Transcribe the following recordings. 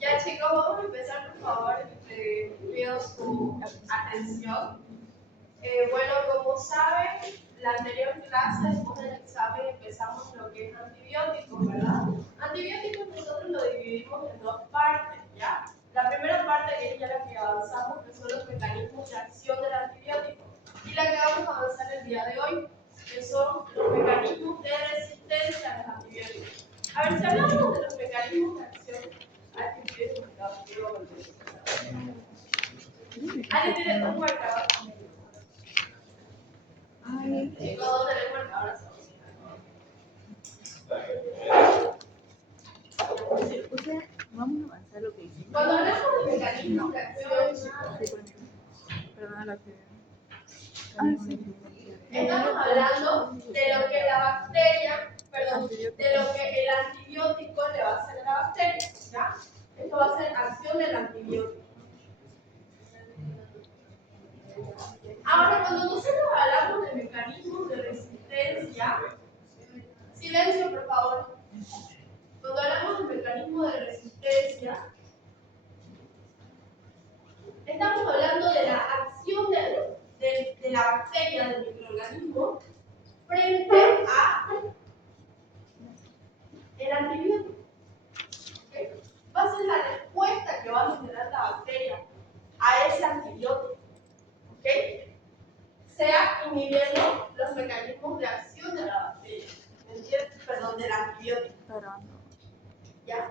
Ya chicos, vamos a empezar por favor, pido su atención. Bueno, como saben, la anterior clase, después del examen, empezamos lo que es antibióticos, ¿verdad? Antibióticos nosotros lo dividimos en dos partes, ¿ya? La primera parte que es ya la que avanzamos, que son los mecanismos de acción del antibiótico. Y la que vamos a avanzar el día de hoy, que son los mecanismos de resistencia a los antibióticos. A ver, si hablamos de los mecanismos de acción, ¿alguien tiene un marcador? Chicos, ¿dónde le marca ahora? Vamos a avanzar lo que hicimos. Cuando hablamos de mecanismos de acción, estamos hablando de lo que la bacteria, perdón, de lo que el antibiótico le va a hacer a la bacteria, ¿ya? Esto va a ser acción del antibiótico. Ahora, cuando nosotros hablamos de mecanismos de resistencia, silencio por favor. Cuando hablamos de mecanismos de resistencia, estamos hablando de la acción de la bacteria, del microorganismo, frente a el antibiótico. ¿Okay? Va a ser la respuesta que va a generar la bacteria a ese antibiótico. ¿Okay? Sea inhibiendo los mecanismos de acción de la bacteria. ¿Me entiendes? Perdón, del antibiótico. ¿Ya?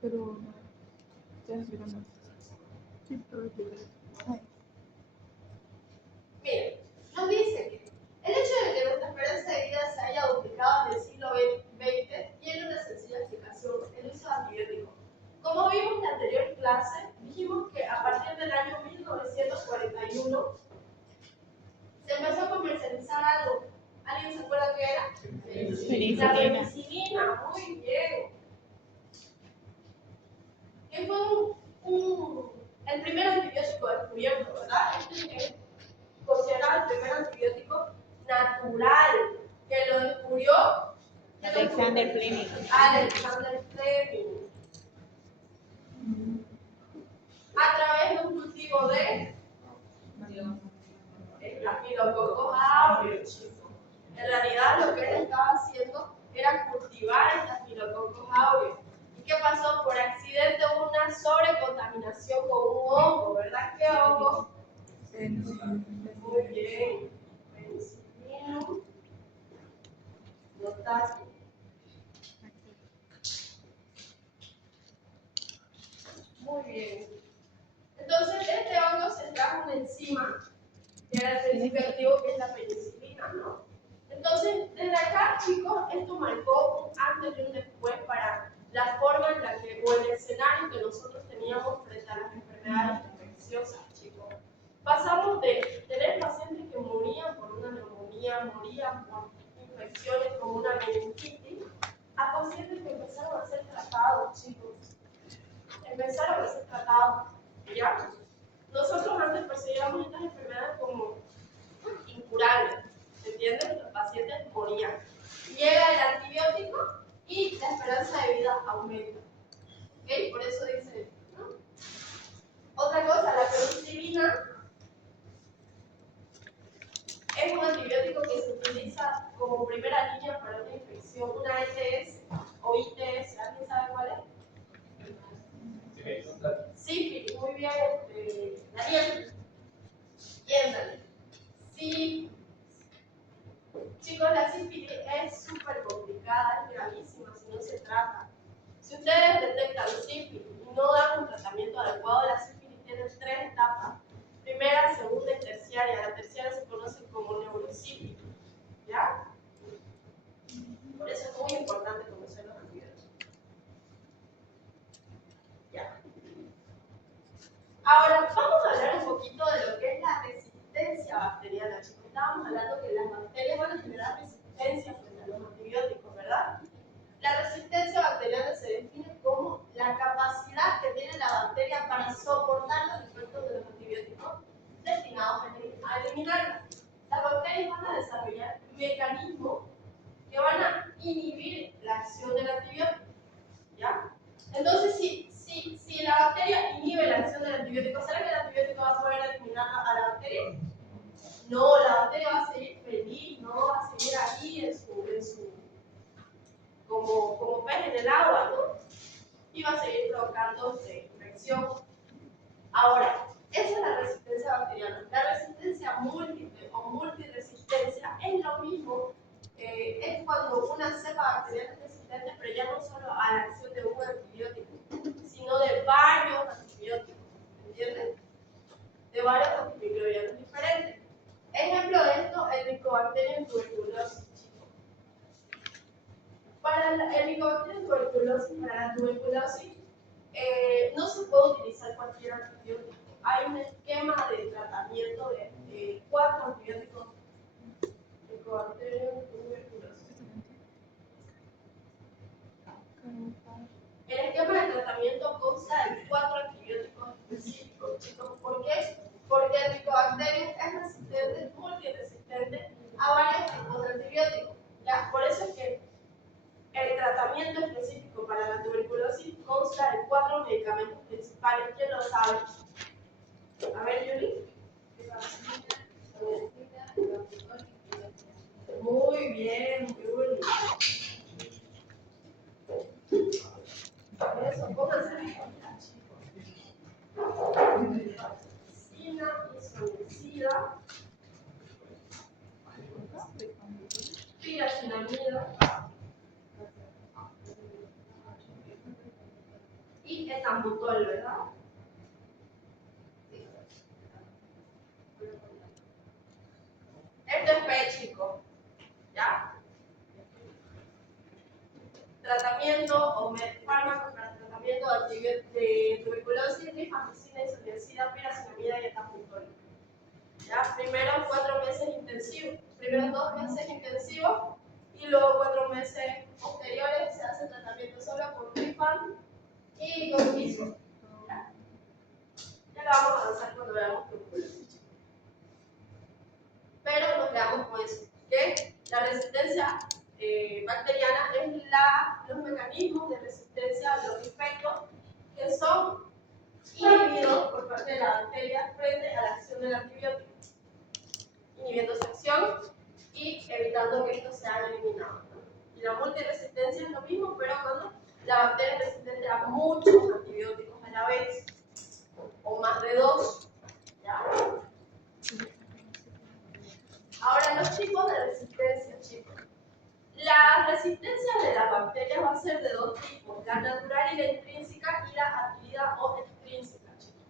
Pero estoy explicando. Sí, pero Miren, nos dice que el hecho de que nuestra esperanza de vida se haya duplicado en el siglo XX tiene una sencilla explicación: el uso de antibióticos. Como vimos en la anterior clase, dijimos que a partir del año 1941 se empezó a comercializar algo. ¿Alguien se acuerda qué era? La penicilina. Muy bien. Que fue el primer antibiótico descubierto, ¿verdad? Este es considerado el primer antibiótico natural, que lo descubrió Alexander Fleming. Alexander Fleming. A través de un cultivo de Staphylococcus aureus, chicos. En realidad lo que él estaba haciendo era cultivar Staphylococcus aureus. ¿Y qué pasó? Por accidente hubo una sobrecontaminación con un hongo, ¿verdad? ¿Qué hongo? Muy bien. Penicillium notatum. Muy bien. Entonces, este hongo se extrajo una enzima que era el principio activo, que es la penicilina, ¿no? Entonces, desde acá, chicos, esto marcó un antes y un después para la forma en la que, o el escenario que nosotros teníamos frente a las enfermedades infecciosas, chicos. Pasamos de tener pacientes que morían por una neumonía, morían por infecciones como una meningitis, a pacientes que empezaron a ser tratados, chicos. Empezaron a ser tratados, ¿ya? Nosotros antes percibíamos estas enfermedades como incurables, ¿entienden? Los pacientes morían. Llega el antibiótico y la esperanza de vida aumenta. ¿Ok? Por eso dice, ¿no? Otra cosa, la penicilina es un antibiótico que se utiliza como primera línea para una infección, una ETS o ITS. ¿Alguien sabe cuál es? Sífilis, muy bien, Daniel. Bien, Daniel. Sí. Chicos, la sífilis es súper complicada, es gravísima si no se trata. Si ustedes detectan sífilis y no dan un tratamiento adecuado, la sífilis tiene 3 etapas: primera, segunda y terciaria. La terciaria se conoce como neurosífilis, ¿ya? Por eso es muy importante conocer los antibióticos. ¿Ya? Ahora, vamos a hablar un poquito de lo que es la resistencia bacteriana, chicos. Estábamos hablando que las bacterias van a generar resistencia frente a los antibióticos, ¿verdad? La resistencia bacteriana se define como la capacidad que tiene la bacteria para soportar los efectos de los antibióticos destinados a eliminarla. Las bacterias van a desarrollar mecanismos inhibir la acción del antibiótico. ¿Ya? Entonces, si la bacteria inhibe la acción del antibiótico, ¿será que el antibiótico va a poder eliminar a la bacteria? No, la bacteria va a seguir feliz, no va a seguir ahí como pez en el agua, ¿no? Y va a seguir provocando infección. Ahora, esa es la resistencia bacteriana. La resistencia múltiple o multiresistencia es lo mismo, es cuando una cepa bacteriana es resistente, pero ya no solo a la acción de un antibiótico, sino de varios antibióticos, ¿entiendes? De varios antimicrobianos diferentes. Ejemplo de esto, el Mycobacterium tuberculosis, chicos. Para el Mycobacterium tuberculosis, para la tuberculosis, no se puede utilizar cualquier antibiótico. Hay un esquema de tratamiento de 4 antibióticos Mycobacterium tuberculosis. El esquema de tratamiento consta de 4 antibióticos específicos, chicos. ¿Por qué? Porque el Mycobacterium es resistente, multiresistente a varios tipos de antibióticos. ¿Ya? Por eso es que el tratamiento específico para la tuberculosis consta de 4 medicamentos principales. ¿Quién lo sabe? A ver, Yuri. Muy bien, Yuri. Eso, pónganse a contar, chicos. Isoniazida, piracinamida y etambutol, ¿verdad? Esto es P, chicos. ¿Ya? Tratamiento o fármacos para tratamiento de tuberculosis, rifamicina, isoniazida, piracinamida y etambutol. ¿Ya? Primero 4 meses intensivos, primero 2 meses intensivos y luego 4 meses posteriores se hace tratamiento solo con rifam y con piso. Ya lo vamos a avanzar cuando veamos tuberculosis. Pero nos quedamos con eso, que la resistencia bacteriana es los mecanismos de resistencia a los efectos que son inhibidos por parte de la bacteria frente a la acción del antibiótico, inhibiendo su acción y evitando que estos sean eliminados, ¿no? Y la multiresistencia es lo mismo, pero cuando la bacteria es resistente a muchos antibióticos a la vez, o más de 2. ¿Ya? Ahora, los tipos de resistencia, chicos. La resistencia de las bacterias va a ser de 2 tipos, la natural y la intrínseca, y la adquirida o extrínseca, chicos.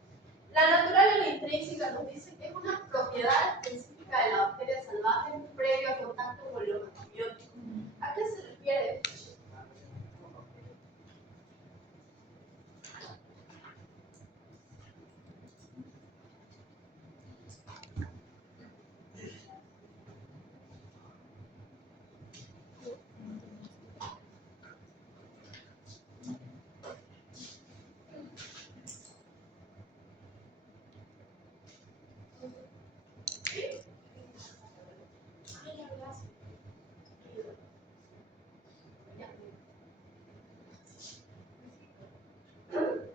La natural y la intrínseca nos dice que es una propiedad específica de la bacteria salvaje previo a contacto con los antibióticos. ¿A qué se refiere esto, chicos?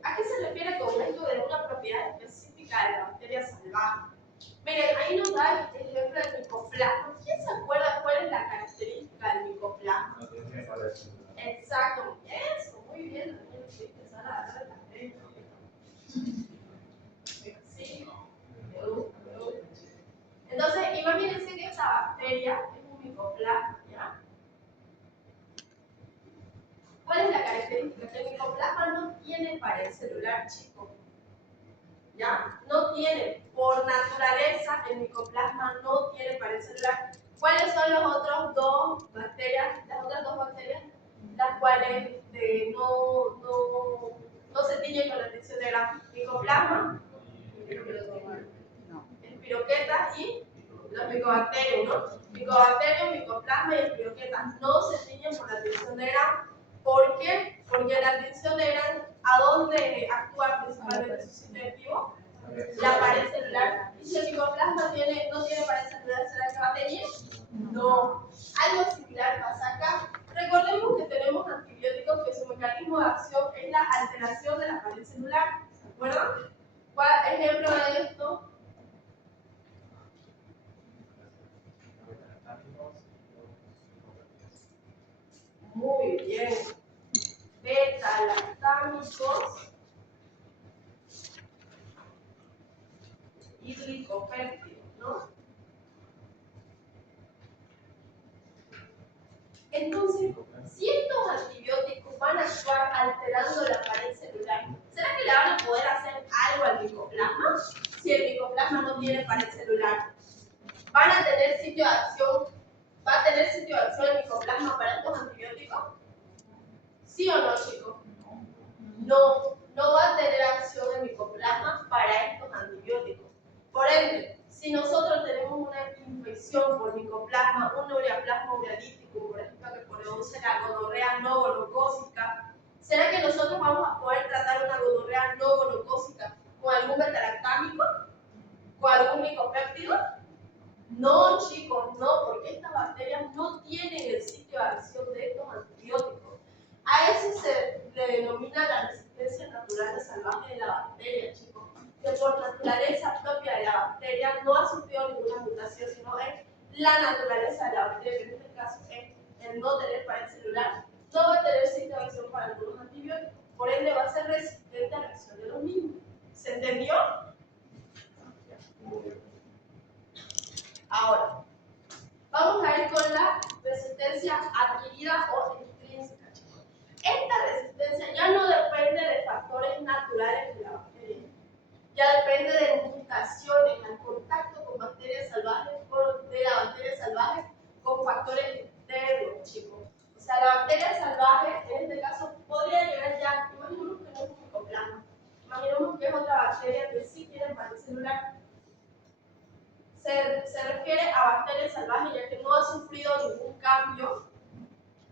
¿A qué se refiere con esto de una propiedad específica de la bacteria salvaje? Miren, ahí nos da el ejemplo del micoplasma. ¿Quién se acuerda cuál es la característica del micoplasma? Exacto, eso, muy bien, Daniel, sí, empezar a darle la frente. Sí, me gusta, me gusta. Entonces, imagínense que esta bacteria es un micoplasma, ¿ya? ¿Cuál es la característica? Que el micoplasma no tiene pared celular, chicos. ¿Ya? No tiene, por naturaleza, el micoplasma no tiene pared celular. ¿Cuáles son las otras dos bacterias? Las cuales no se tiñen con la tinción de Gram. Micoplasma, espiroquetas y los micobacterios, ¿no? Micobacterium, micoplasma y espiroquetas no se tiñen por la tinción de Gram. ¿Por qué? Porque la tinción de Gram, ¿a dónde actúa principalmente su sitio activo? La pared celular. ¿Y si el micoplasma no tiene pared celular, será que va a teñir? No. Algo similar pasa acá. Recuerden Muy bien. Beta-lactámicos y glicopéptidos, ¿no? Entonces, si estos antibióticos van a actuar alterando la pared celular, ¿será que le van a poder hacer algo al micoplasma? Si el micoplasma no tiene pared celular, ¿van a tener sitio de acción? ¿Va a tener sitio de acción el micoplasma para estos antibióticos? ¿Sí o no, chicos? No, no va a tener acción el micoplasma para estos antibióticos. Por ende, si nosotros tenemos una infección por micoplasma, un ureaplasma urealítico, por ejemplo, que produce la gonorrea no gonocócica, ¿será que nosotros vamos a poder tratar una gonorrea no gonocócica con algún betalactámico? ¿Con algún micopéptido? No, chicos, no, porque estas bacterias no tienen el sitio de acción de estos antibióticos. A eso se le denomina la resistencia natural de salvaje de la bacteria, chicos. Que por naturaleza propia de la bacteria no ha sufrido ninguna mutación, sino es la naturaleza de la bacteria, que en este caso es el no tener pared celular, no va a tener sitio de acción para algunos antibióticos. Por ende, va a ser resistente a la acción de los mismos. ¿Se entendió? Ahora, vamos a ir con la resistencia adquirida o intrínseca. Esta resistencia ya no depende de factores naturales de la bacteria, ya depende de mutaciones al contacto con bacterias salvajes, de la bacteria salvaje con factores externos, chicos. O sea, la bacteria salvaje, en este caso, podría llegar ya, imaginemos que no es un micoplasma, imaginemos que es otra bacteria que sí tiene pared celular. Se refiere a bacterias salvajes ya que no ha sufrido ningún cambio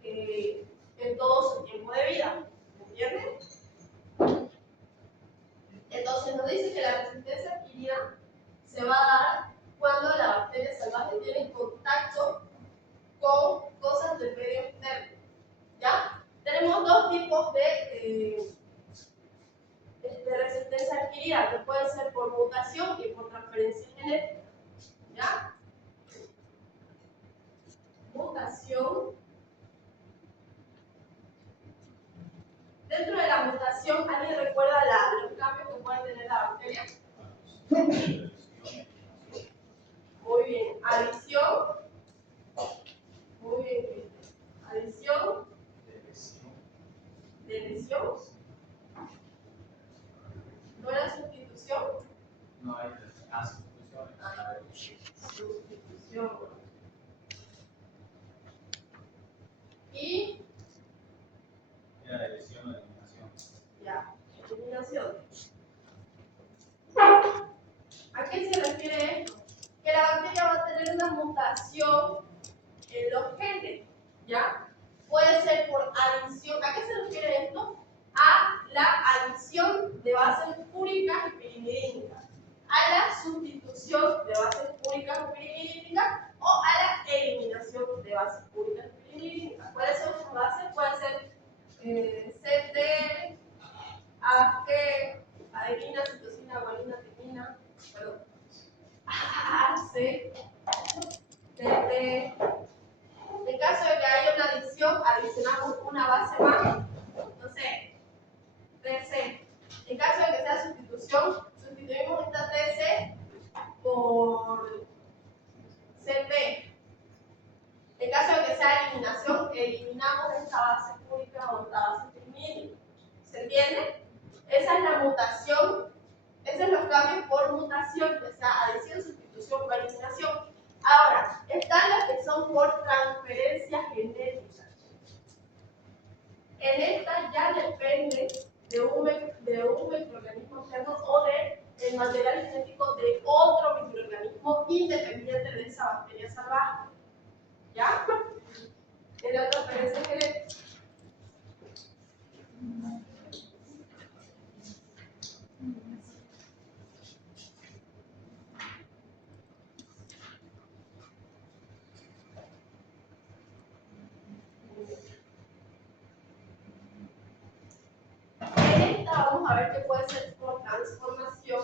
en todo su tiempo de vida. ¿Entienden? Entonces nos dice que la resistencia adquirida se va a dar cuando la bacteria salvaje tiene contacto con cosas del medio externo. ¿Ya? Tenemos dos tipos de resistencia adquirida, que pueden ser por mutación y por transferencia genética. ¿Ya? Mutación. Dentro de la mutación, ¿alguien recuerda los cambios que puede tener la bacteria? Muy bien. Adición. Muy bien. Adición. Delesión. ¿No era sustitución? No hay sustitución. Sustitución. Y Era lesión o eliminación. ya, eliminación. ¿A qué se refiere esto? Que la bacteria va a tener una mutación en los genes, ¿ya? Puede ser por adición. ¿A qué se refiere esto? A la adición de bases púricas y pirimidínicas, a la sustitución de bases púricas y pirimidínicas o a la eliminación de bases púricas y pirimidínicas. ¿Cuáles son estas bases? Pueden ser CT, AG, adenina, citosina, guanina, timina, perdón, AC, TT. En caso de que haya una adición, adicionamos una base más, entonces TC. En caso de que sea sustitución, sustituimos esta TC por CP. En caso de que sea eliminación, eliminamos esta base pública o esta base pirimidínica. ¿Se entiende? Esa es la mutación, esos son los cambios por mutación, o sea, adición, sustitución o eliminación. Ahora, están los que son por transferencia genética. En esta ya depende de un microorganismo externo o del material genético de otro microorganismo independiente de esa bacteria salvaje. ¿Ya? En la transferencia genética. En esta vamos a ver que puede ser por transformación.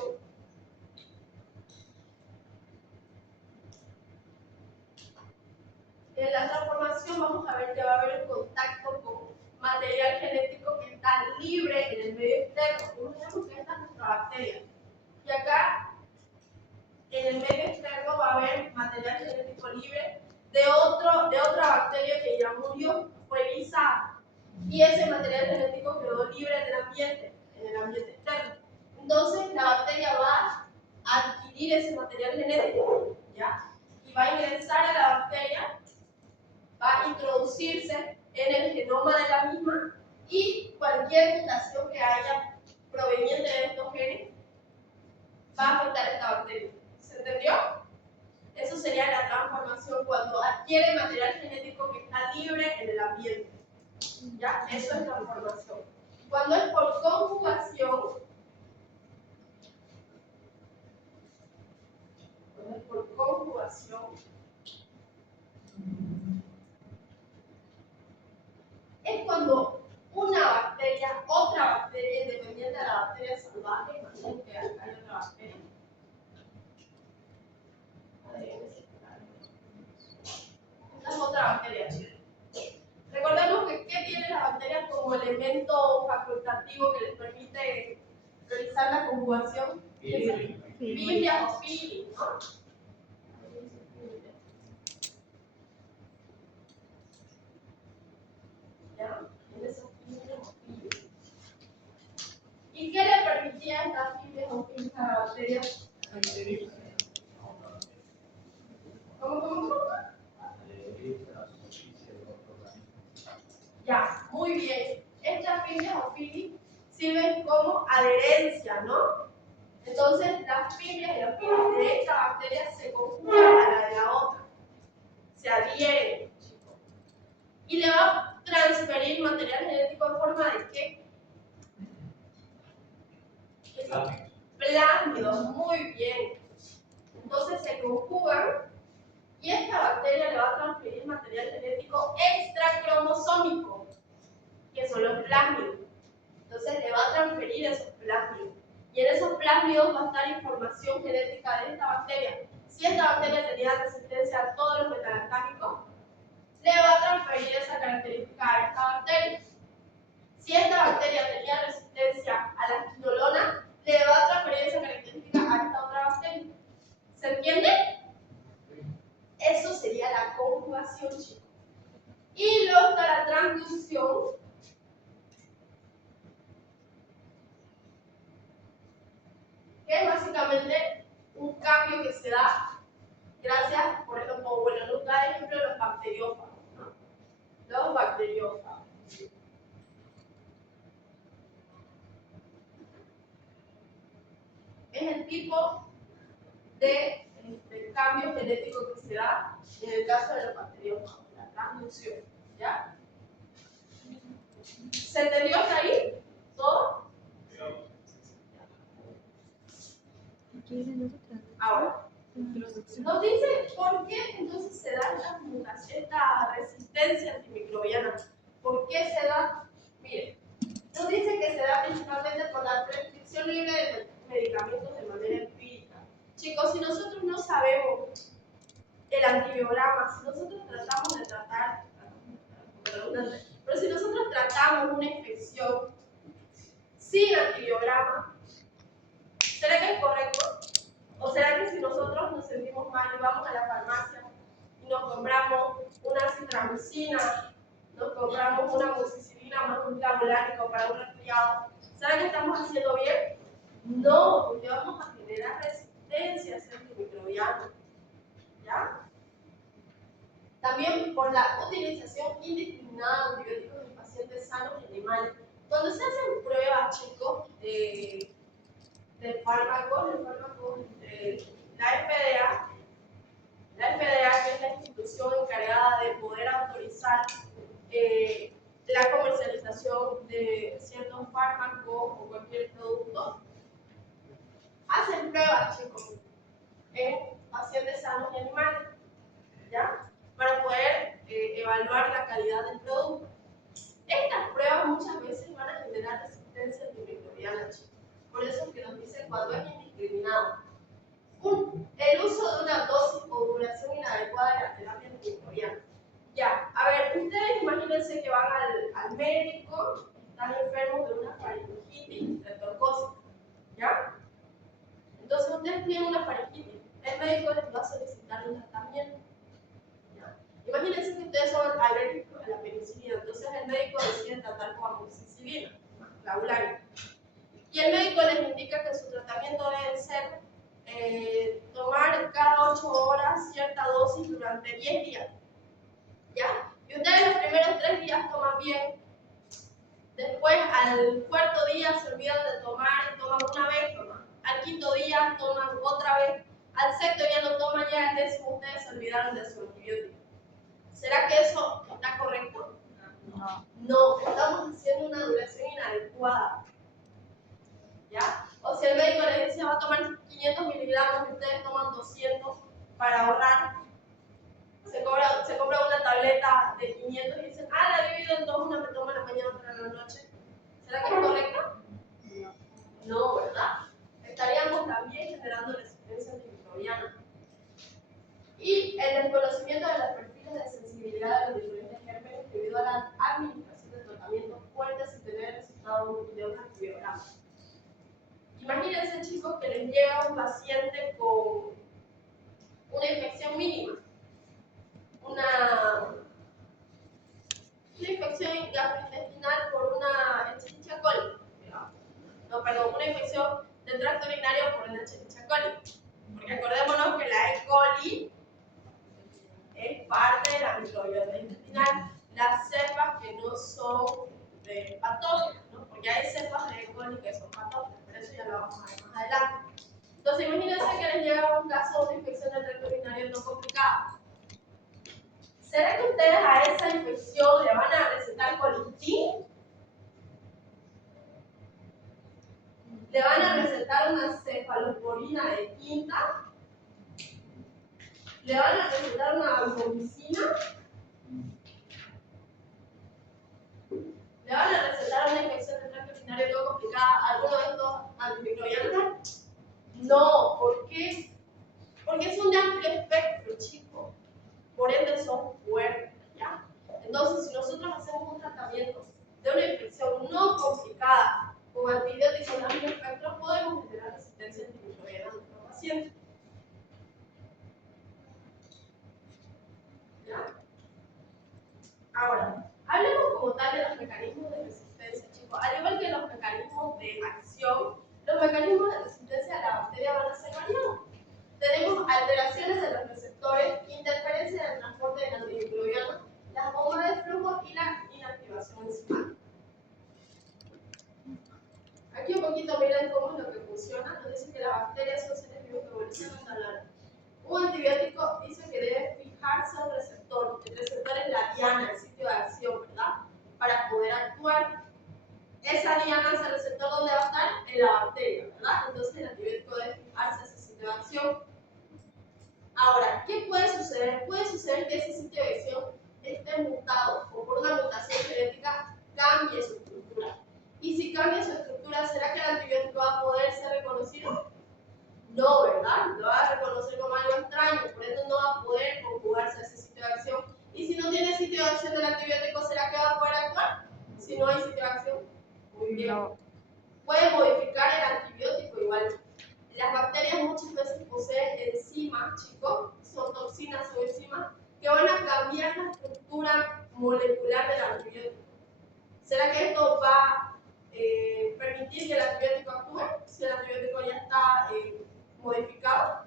En la transformación vamos a ver que va a haber un contacto con material genético que está libre en el medio externo. Imaginemos que esta es nuestra bacteria. Y acá, en el medio externo, va a haber material genético libre de otra bacteria que ya murió, fue guisada. Y ese material genético quedó libre en el ambiente externo. Entonces, la bacteria va a adquirir ese material genético, ¿ya? Y va a ingresar a la bacteria, va a introducirse en el genoma de la misma y cualquier mutación que haya proveniente de estos genes va a afectar a esta bacteria. ¿Se entendió? Eso sería la transformación cuando adquiere material genético que está libre en el ambiente. ¿Ya? Eso es transformación. Cuando es por conjugación, es cuando una bacteria, otra bacteria, independiente de la bacteria salvaje, imaginen que hay otra bacteria. Esta es otra bacteria. Recordemos que ¿qué tiene la bacteria como elemento facultativo que les permite realizar la conjugación? Filia o fili, ¿no? ¿Ya? ¿Y qué le permitía a estas filias o filis a la bacteria? ¿Cómo? Ya, muy bien. Estas filias o filis sirven como adherencia, ¿no? Entonces, las filias y los filis de esta bacteria se conjugan a la de la otra. Se adhieren. Y le va a transferir material genético en forma de ¿qué? Plásmidos, muy bien. Entonces se conjugan y esta bacteria le va a transferir material genético extracromosómico, que son los plásmidos. Entonces le va a transferir esos plásmidos. Y en esos plásmidos va a estar información genética de esta bacteria. Si esta bacteria tenía resistencia a todos los metalactámicos, le va a transferir esa característica a esta bacteria. Si esta bacteria tenía resistencia a la quinolona, le va a transferir esa característica a esta otra bacteria. ¿Se entiende? Eso sería la conjugación, chicos. Y luego está la transducción, que es básicamente un cambio que se da gracias, por ejemplo, bueno, nos da ejemplo los bacteriófagos, ¿no? Los bacteriófagos. Es el tipo de cambio genético que se da en el caso de los bacteriófagos, la transducción, ¿ya? ¿Se entendió hasta ahí? ¿Todo? Ahora, nos dice por qué entonces se da esta resistencia antimicrobiana. ¿Por qué se da? Miren, nos dice que se da principalmente por la prescripción libre de medicamentos de manera empírica. Chicos, si nosotros no sabemos el antibiograma, si nosotros tratamos de tratar, pero si nosotros tratamos una infección sin antibiograma, ¿será que es correcto? ¿O será que si nosotros nos sentimos mal y vamos a la farmacia y nos compramos una citramicina, nos compramos una amoxicilina más un clavulánico para un resfriado, ¿será que estamos haciendo bien? No, porque vamos a generar resistencia a ese antimicrobiano. ¿Ya? También por la utilización indiscriminada de antibióticos en pacientes sanos y animales. Cuando se hacen pruebas, chicos, de fármacos, la FDA, que es la institución encargada de poder autorizar la comercialización de ciertos fármacos o cualquier producto, hacen pruebas, chicos, en pacientes sanos y animales, ¿ya? Para poder evaluar la calidad del producto. Estas pruebas muchas veces van a generar resistencia antimicrobiana, chicos. Por eso es que nos dicen cuando es indiscriminado. El uso de una dosis o duración inadecuada de la terapia antimicrobiana. ustedes imagínense que van al médico, están enfermos de una faringitis retorcósica, ¿ya? Entonces ustedes tienen una faringitis, el médico les va a solicitar un tratamiento, ¿ya? Imagínense que ustedes son alérgicos a la penicilina, entonces el médico decide tratar con amoxicilina, clavulanio. Y el médico les indica que su tratamiento debe ser tomar cada 8 horas cierta dosis durante 10 días, ¿ya? Y ustedes los primeros 3 días toman bien, después al cuarto día se olvidan de tomar y toman una vez, toman. Al quinto día toman otra vez, al sexto día no toman, ya al décimo ustedes se olvidaron de su antibiótico. ¿Será que eso está correcto? No. No, estamos haciendo una duración inadecuada, ¿ya? O si el médico les dice va a tomar 500 miligramos y ustedes toman 200 para ahorrar, se compra una tableta de 500 y dicen, la divido en dos, una me tomo en la mañana, otra en la noche. ¿Será que es correcto? No, ¿verdad? Estaríamos también generando resistencia antimicrobiana. Y el desconocimiento de los perfiles de sensibilidad de los diferentes gérmenes debido a la administración de tratamientos fuertes sin tener resultado de un antibiograma. Imagínense, chicos, que les llega un paciente con una infección mínima, una infección gastrointestinal por una Escherichia coli. No, perdón, una infección del tracto urinario por una Escherichia coli. Porque acordémonos que la E. coli es parte de la microbiota intestinal. Las cepas que no son patógenas, ¿no? Porque hay cepas de E. coli que son patógenas, pero eso ya lo vamos a ver más adelante. Entonces, imagínense que les llega un caso de una infección del tracto urinario no complicada. ¿Será que ustedes a esa infección le van a recetar colistin? ¿Le van a recetar una cefalosporina de quinta? ¿Le van a recetar una ampomicina? ¿Le van a recetar una infección del tracto urinario no complicada alguno de estos antimicrobianos? No, ¿por qué? Porque son de amplio espectro, chicos. Por ende son fuertes, ¿ya? Entonces, si nosotros hacemos un tratamiento de una infección no complicada con antibióticos de amplio espectro, podemos generar resistencia antimicrobiana a nuestros pacientes. ¿Ya? Ahora, hablemos como tal de los mecanismos de resistencia, chicos. Al igual que los mecanismos de acción, los mecanismos de resistencia a la bacteria van a ser variados. Tenemos alteraciones de los receptores, interferencia en el transporte del antimicrobiano, las bombas de flujo y la inactivación enzimática. Aquí un poquito miren cómo es lo que funciona. Nos dice que las bacterias son seres vivos que evolucionan a la larga. Un antibiótico dice que debe fijarse al receptor. El receptor es la diana, el sitio de acción, ¿verdad? Para poder actuar. Esa diana es el receptor donde va a estar en la bacteria, ¿verdad? Entonces el antibiótico debe fijarse a ese sitio de acción. Ahora, ¿qué puede suceder? Puede suceder que ese sitio de acción esté mutado o por una mutación genética cambie su estructura. Y si cambia su estructura, ¿será que el antibiótico va a poder ser reconocido? No, ¿verdad? Lo va a reconocer como algo extraño, por eso no va a poder conjugarse a ese sitio de acción. Y si no tiene sitio de acción del antibiótico, ¿será que va a poder actuar? Si no hay sitio de acción. Muy bien. No. Puede modificar el antibiótico igual. Las bacterias muchas veces poseen enzimas, chicos, son toxinas o enzimas, que van a cambiar la estructura molecular del antibiótico. ¿Será que esto va a permitir que el antibiótico actúe si el antibiótico ya está modificado?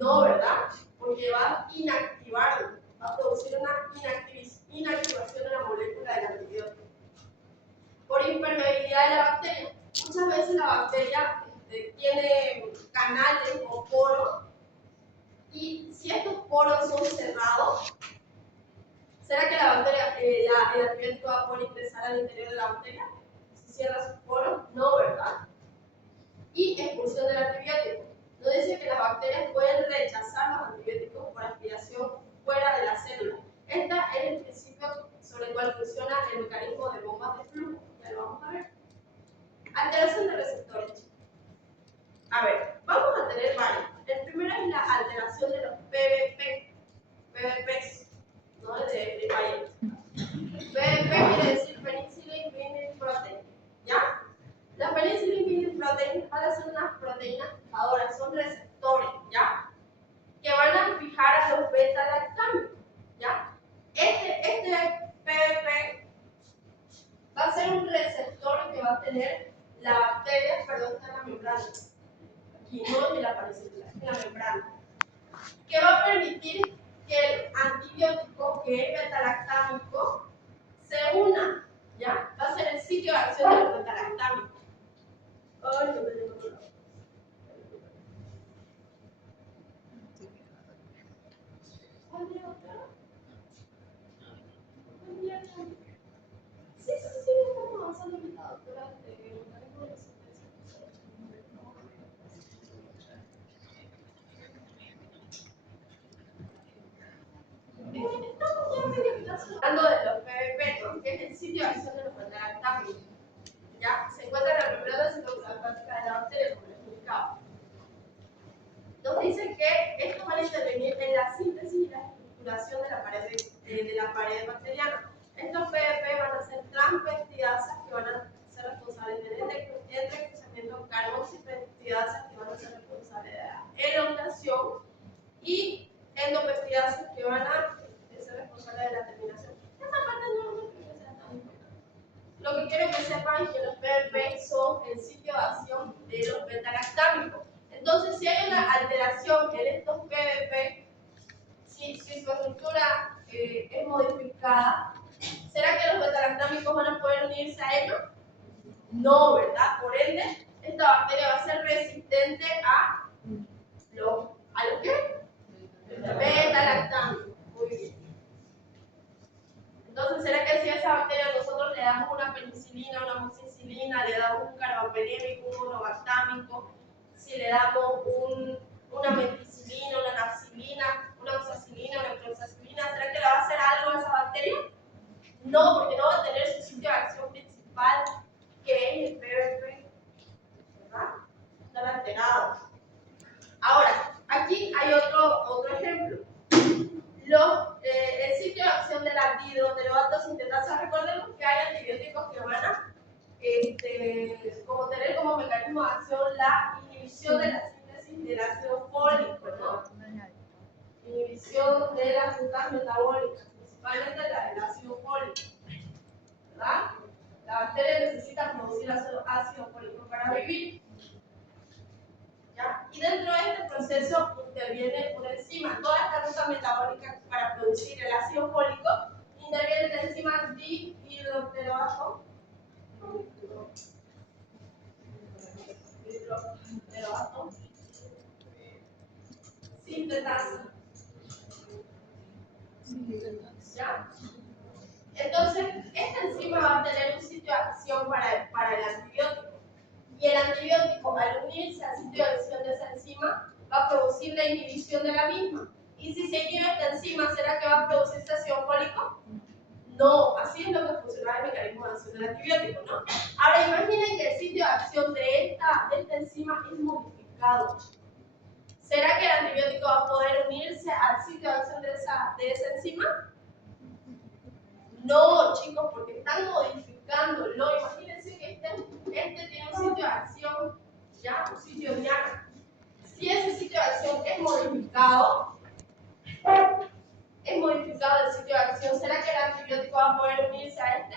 No, ¿verdad? Porque va a inactivarlo, va a producir una inactivación de la molécula del antibiótico. Por impermeabilidad de la bacteria. Muchas veces la bacteria tiene canales o poros, y si estos poros son cerrados, ¿será que la bacteria, el antibiótico va a poder ingresar al interior de la bacteria? Si cierra sus poros, no, ¿verdad? Y expulsión del antibiótico. Nos dice que las bacterias pueden rechazar los antibióticos por aspiración fuera de la célula. Este es el principio sobre el cual funciona el mecanismo de bombas de flujo. Ya lo vamos a ver. Alteración de receptores. A ver, vamos a tener varios. El primero es la alteración de los PVP, PVPs, ¿no? De Payet. este PVP va a ser un receptor que va a tener la bacteria, perdón, está en la membrana. Aquí no en la parecida, en la membrana. Que va a permitir que el antibiótico, que es beta-lactámico, se una, ¿ya? Va a ser el sitio de acción del beta-lactámico. Ay, no me dejo hablar. ¿Cuál día otra? ¿Cuál día? Sí, estamos avanzando en la doctora de organismo de resistencia. Hablando de los PVP, ¿no? Que es el sitio de acción de los beta-lactámicos. ¿Ya? Se encuentra en la membrana citoplasmática de la bacteria, como les explicaba. Nos dice que estos van a intervenir en la síntesis y la estructuración de la pared bacteriana. Estos PVP van a ser transpeptidasas que van a ser responsables del entrecruzamiento, carboxipeptidasas que van a ser responsables de la elongación y endopeptidasas que van a ser responsables de la terminación. Esta parte no creo que sea tan importante. Lo que quiero que sepan es que los PVP son el sitio de acción de los beta-lactámicos. Entonces, si hay una alteración en estos PVP, si su estructura es modificada, ¿será que los beta-lactámicos van a poder unirse a ellos? No, ¿verdad? Por ende, esta bacteria va a ser resistente a lo qué? Beta-lactámicos. Muy bien. Entonces, ¿será que si a esa bacteria nosotros le damos una penicilina, una amoxicilina, le damos un carbapenémico, un monobactámico, si le damos una meticilina, una nafcilina, una oxacilina, una cloxacilina, ¿será que le va a hacer algo a esa bacteria? No, porque no va a tener su sitio de acción principal, que es el PVP, ¿verdad? Están alterados. Ahora, aquí hay otro ejemplo. El sitio de acción del dihidroteroato sintetasa, recordemos que hay antibióticos que van a como tener como mecanismo de acción la inhibición de la síntesis del ácido fólico, ¿no? Inhibición de las rutas metabólicas, principalmente la del ácido fólico, ¿verdad? La bacteria necesita producir ácido fólico para vivir. ¿Ya? Y dentro de este proceso interviene una enzima. Toda esta ruta metabólica para producir el ácido fólico interviene la enzima dihidroteroato sintetasa. ¿Ya? Entonces, esta enzima va a tener un sitio de acción para el antibiótico. Y el antibiótico, al unirse al sitio de acción de esa enzima, va a producir la inhibición de la misma. Y si se inhibe esta enzima, ¿será que va a producirse ácido fólico? No, así es lo que funciona el mecanismo de acción del antibiótico, ¿no? Ahora imaginen que el sitio de acción de esta enzima es modificado. ¿Será que el antibiótico va a poder unirse al sitio de acción de esa enzima? No, chicos, porque están modificándolo. Imagínense que este tiene un sitio de acción, ¿ya? Un sitio diana. Si ese sitio de acción es modificado el sitio de acción, ¿será que el antibiótico va a poder unirse a este?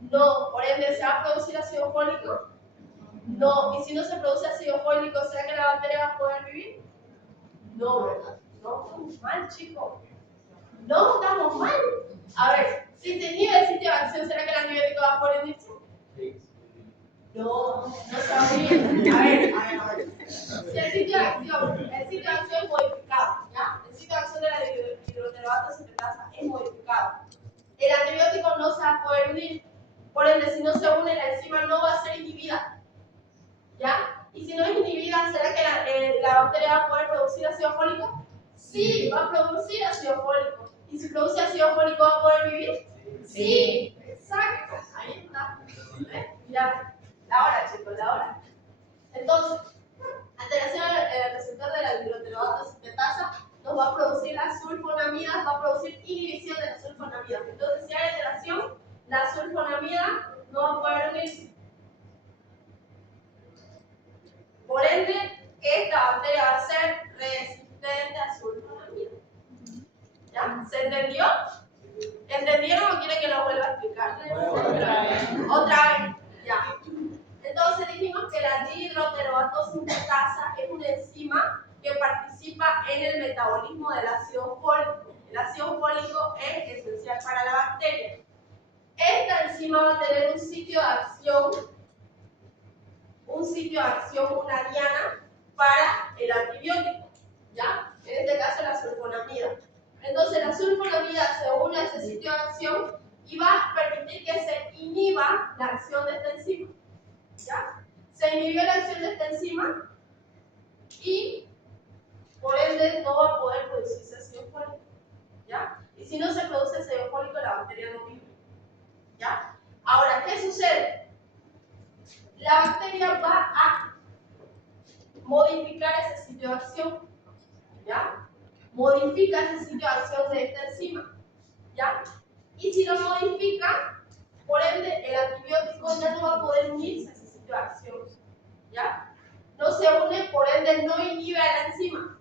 No, por ende, ¿se va a producir ácido fólico? No, y si no se produce ácido fólico, ¿será que la bacteria va a poder vivir? No, ¿verdad? No, estamos mal, chicos. No, estamos mal. A ver, si se inhibe el sitio de acción, ¿será que el antibiótico va a poder unirse? No, no se va a unir. A ver. Si el sitio de acción es modificado, ¿ya? El sitio de acción de la dihidroteroato sintetasa es modificado. El antibiótico no se va a poder unir. Por ende, si no se une, la enzima no va a ser inhibida. ¿Ya? Y si no es inhibida, ¿será que la bacteria va a poder producir ácido fólico? Sí, va a producir ácido fólico. ¿Y si produce ácido fólico va a poder vivir? Sí, exacto. Ahí está. Mira, la hora, chicos, la hora. Entonces, alteración del receptor de la dihidroteroato sintetasa nos va a producir las sulfonamidas, va a producir inhibición de las sulfonamidas. Entonces, si hay alteración, la sulfonamida no va a poder unirse. Por ende, esta bacteria va a ser resistente a sulfonamida. ¿Ya? ¿Se entendió? enzima va a tener un sitio de acción, una diana para el antibiótico, ¿ya? En este caso la sulfonamida. Entonces la sulfonamida se une a ese sitio de acción y va a permitir que se inhiba la acción de esta enzima, ¿ya? Se inhibió la acción de esta enzima y por ende no va a poder producirse ácido fólico, ¿ya? Y si no se produce ácido fólico, la bacteria no vive, ¿ya? Ahora, ¿qué sucede? La bacteria va a modificar ese sitio de acción, ¿ya? Modifica ese sitio de acción de esta enzima, ¿ya? Y si lo modifica, por ende, el antibiótico ya no va a poder unirse a ese sitio de acción, ¿ya? No se une, por ende, no inhibe a la enzima,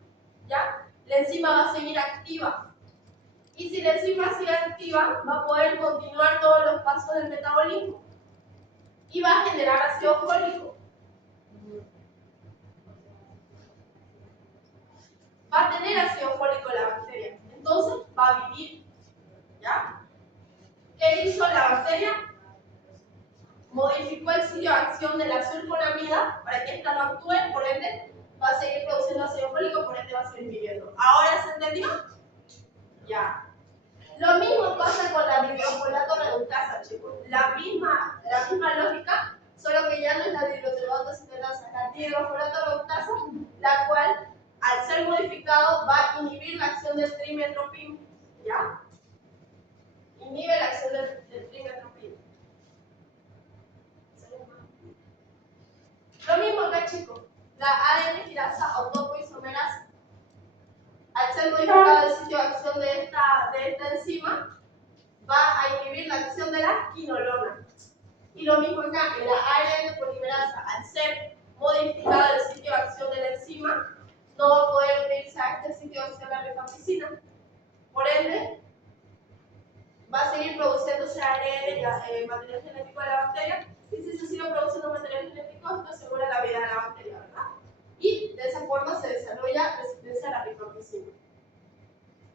¿ya? La enzima va a seguir activa. Y si la enzima sigue activa, va a poder continuar todos los pasos del metabolismo y va a generar ácido fólico. Va a tener ácido fólico la bacteria, entonces va a vivir, ¿ya? ¿Qué hizo la bacteria? Modificó el sitio de acción de la sulfonamida para que esta no actúe, por ende va a seguir produciendo ácido fólico, por ende va a seguir viviendo. ¿Ahora se entendió? Ya. Lo mismo pasa con la dihidrofolato reductasa, chicos. La misma lógica, solo que ya no es la dihidrofolata citetasa, es la dihidrofolato reductasa, la cual, al ser modificado, va a inhibir la acción del trimetropin, ¿ya? Inhibe la acción del trimetropin. Lo mismo acá, chicos. La ADN quinasa autopoisomerasa. Al ser modificado el sitio de acción de esta enzima, va a inhibir la acción de la quinolona. Y lo mismo acá, en la ARN polimerasa, al ser modificado el sitio de acción de la enzima, no va a poder unirse a este sitio de acción de la rifampicina. Por ende, va a seguir produciéndose ARN, material genético de la bacteria, y si se sigue produciendo material genético, esto asegura la vida de la bacteria, ¿verdad? Y de esa forma se desarrolla resistencia a la rifampicina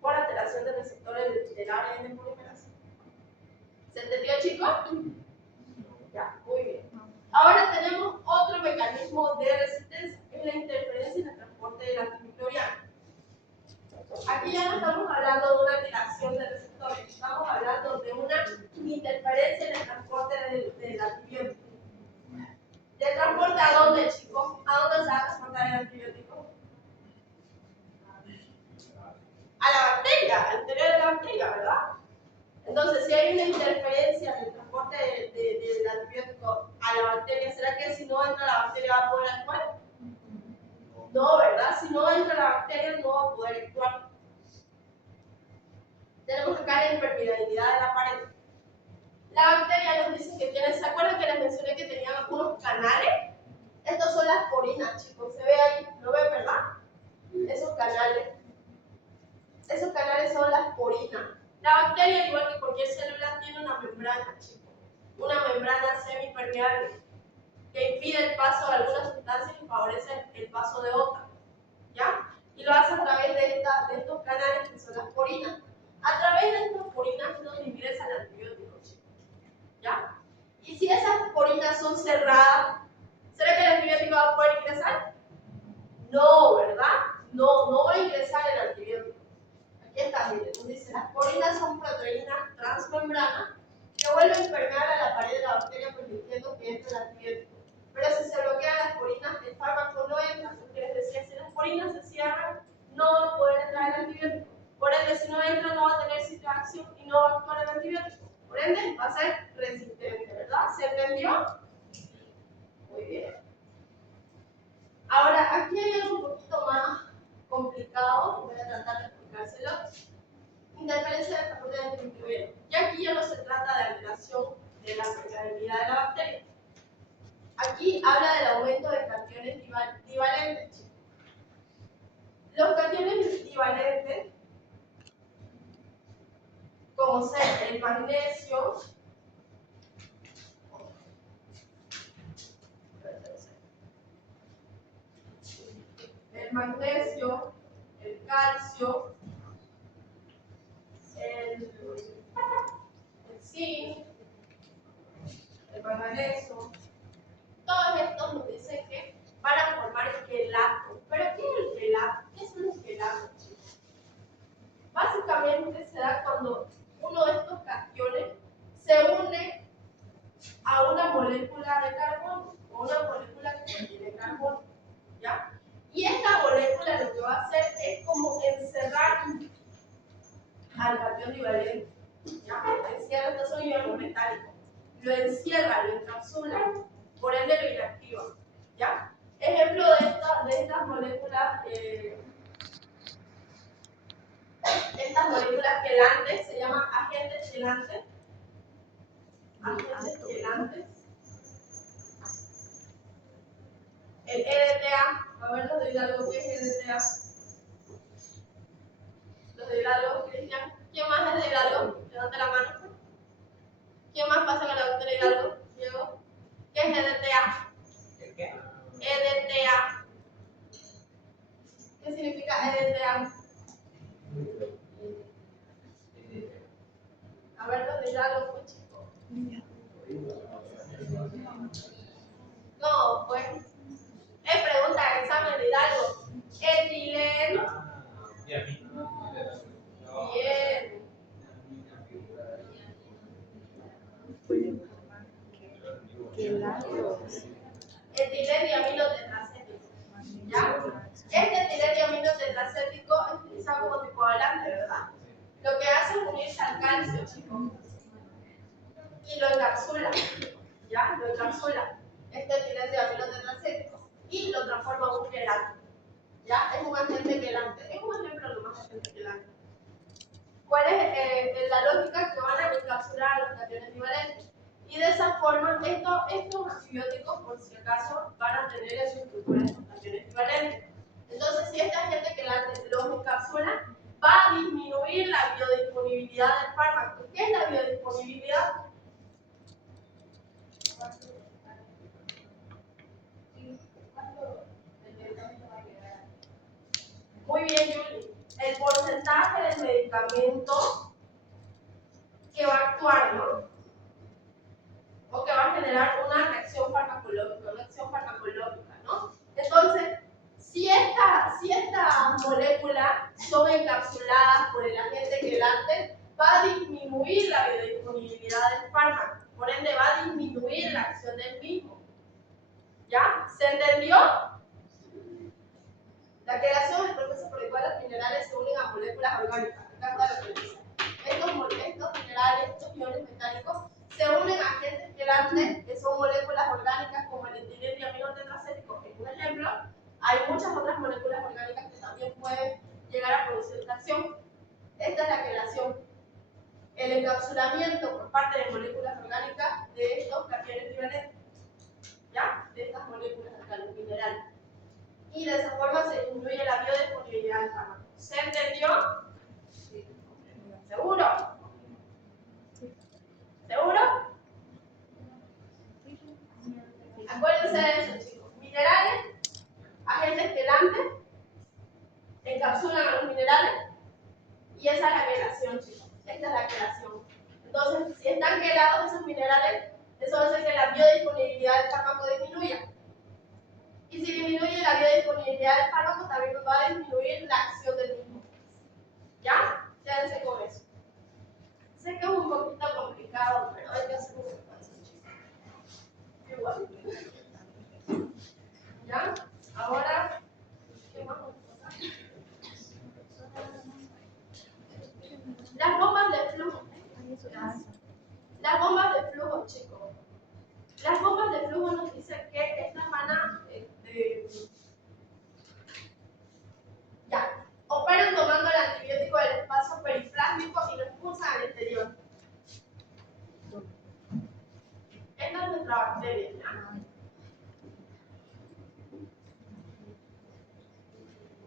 por alteración de receptores del ARN polimerasa. ¿Se entendió, chicos? Ya, muy bien. Ahora tenemos otro mecanismo de resistencia, que es la interferencia en el transporte del antimicrobiano. Aquí ya no estamos hablando de una alteración de receptores, estamos hablando de una interferencia en el transporte del antibiótico. ¿De transporte a dónde, chicos? ¿A dónde se va a transportar el antibiótico? A la bacteria, al interior de la bacteria, ¿verdad? Entonces, si hay una interferencia en el transporte del antibiótico a la bacteria, ¿será que si no entra la bacteria va a poder actuar? No, ¿verdad? Si no entra la bacteria no va a poder actuar. Tenemos acá la impermeabilidad de la pared. La bacteria nos dice que tiene, ¿se acuerdan que les mencioné que tenían unos canales? Estos son las porinas, chicos. Se ve ahí, ¿lo ven, verdad? Esos canales son las porinas. La bacteria, igual que cualquier célula, tiene una membrana, chicos. Una membrana semipermeable que impide el paso de algunas sustancias y favorece el paso de otras, ¿ya? Y lo hace a través de estos canales que son las porinas. A través de estas porinas nos ingresa el antibiótico, chicos, ¿ya? Y si esas porinas son cerradas, ¿será que el antibiótico va a poder ingresar? No, ¿verdad? No va a ingresar el antibiótico. Aquí está, miren, nos dice, las porinas son proteínas transmembranas que vuelven permeable a la pared de la bacteria permitiendo que entre el antibiótico. Pero si se bloquean las porinas, el fármaco no entra. Eso quiere decir, si las porinas se cierran, no va a poder entrar el antibiótico. Por ende, si no entra, no va a tener sitio de acción y no va a actuar el antibiótico. Por ende, va a ser resistente, ¿verdad? ¿Se entendió? Muy bien. Ahora, aquí hay algo un poquito más complicado, voy a tratar de explicárselo. Interferencia del transporte del antimicrobiano. Y aquí ya no se trata de alteración de la permeabilidad de la bacteria. Aquí habla del aumento de cationes divalentes. Los cationes divalentes, como ser el magnesio, el calcio, el zinc, ¿Ya? Encierra, estos son iones metálicos. Lo encierra, lo encapsula, por ende lo inactiva. ¿Ya? Ejemplo de estas moléculas, quelantes, se llaman agentes quelantes. Agentes quelantes. El EDTA, a ver los de Hidalgo, ¿qué es EDTA? Los de Hidalgo, Cristian. ¿Quién más es de Hidalgo? Levanta la mano. ¿Quién más pasa con la doctora Hidalgo? Diego. ¿Qué es EDTA? ¿Qué? EDTA. ¿Qué significa EDTA? A ver los de Hidalgo, pues chicos. No, pues. Pregunta de examen de Hidalgo. Etileno. Bien. Etileno tetracético. ¿Ya? Este etileno-tetracético es utilizado como anticoagulante, ¿verdad? Lo que hace es unirse al calcio, chicos. Y lo encapsula. ¿Ya? Lo encapsula. Este etileno-tetracético. Y lo transforma en un quelante. ¿Ya? Es un agente quelante. Es un ejemplo nomás de agente quelante. ¿Cuál es la lógica? Que van a encapsular a los cationes divalentes? Y de esa forma, estos antibióticos, por si acaso, van a tener en su estructura estos cationes divalentes. Entonces, si este agente quelante los encapsula, va a disminuir la biodisponibilidad del fármaco. ¿Qué es la biodisponibilidad? Muy bien, Julie. El porcentaje del medicamento que va a actuar, ¿no? O que va a generar una reacción farmacológica, ¿no? Entonces, si estas moléculas son encapsuladas por el agente quelante, va a disminuir la biodisponibilidad del fármaco, por ende va a disminuir la acción del mismo. ¿Ya? ¿Se entendió? La creación del proceso por el cual los minerales se unen a moléculas orgánicas. Acá está lo que dice. Estos minerales, estos iones metálicos, se unen a agentes quelantes, que son moléculas orgánicas como el etileno tetracético, que es un ejemplo. Hay muchas otras moléculas orgánicas que también pueden llegar a producir esta acción. Esta es la quelación. El encapsulamiento por parte de moléculas orgánicas de estos cationes divalentes. ¿Ya? De estas moléculas de los minerales. Y de esa forma se disminuye la biodisponibilidad del fármaco. ¿Se entendió? Sí. ¿Seguro? ¿Seguro? Acuérdense de eso, chicos. Minerales, agentes quelantes, encapsulan a los minerales y esa es la quelación, chicos. Esta es la quelación. Entonces, si están quelados esos minerales, eso hace que la biodisponibilidad del fármaco disminuya. Y si disminuye la biodisponibilidad del fármaco, también va a disminuir la acción del mismo. ¿Ya? Quédense con eso. Sé que es un poquito complicado, pero hay que hacer un esfuerzo, chicos. Igual. ¿Ya? Ahora, ¿qué más vamos a pasar? Las bombas de flujo. Las bombas de flujo, chicos. Las bombas de flujo nos dicen que estas van a operan tomando el antibiótico del espacio periplásmico y lo expulsan al exterior. Esta es nuestra bacteria,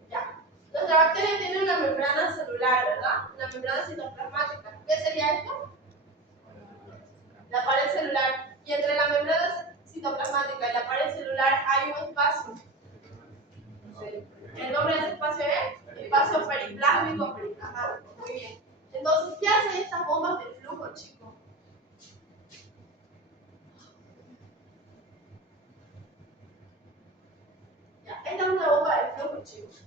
¿ya? Nuestra bacteria tiene una membrana celular, ¿verdad? Una membrana citoplasmática. ¿Qué sería esto? La pared celular. Y entre la membrana citoplasmática y la pared celular hay un espacio. El nombre de ese espacio es espacio periplásmico periplasmático. Muy bien. Entonces, ¿qué hacen estas bombas de flujo, chicos? Ya, esta es una bomba de flujo, chicos.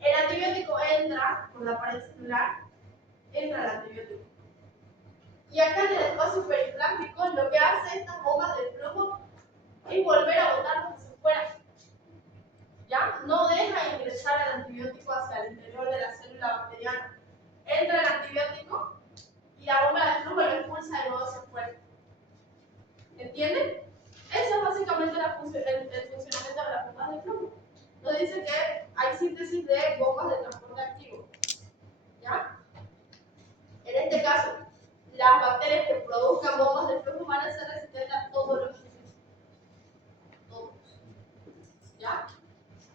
El antibiótico entra por la pared celular, entra el antibiótico. Y acá en el espacio periplásmico, lo que hace estas bombas de flujo es volver a botarlo hacia afuera. ¿Ya? No deja ingresar el antibiótico hacia el interior de la célula bacteriana. Entra el antibiótico y la bomba bacterias que produzcan bombas de flujo van a ser resistentes a todos los químicos. Todos. ¿Ya?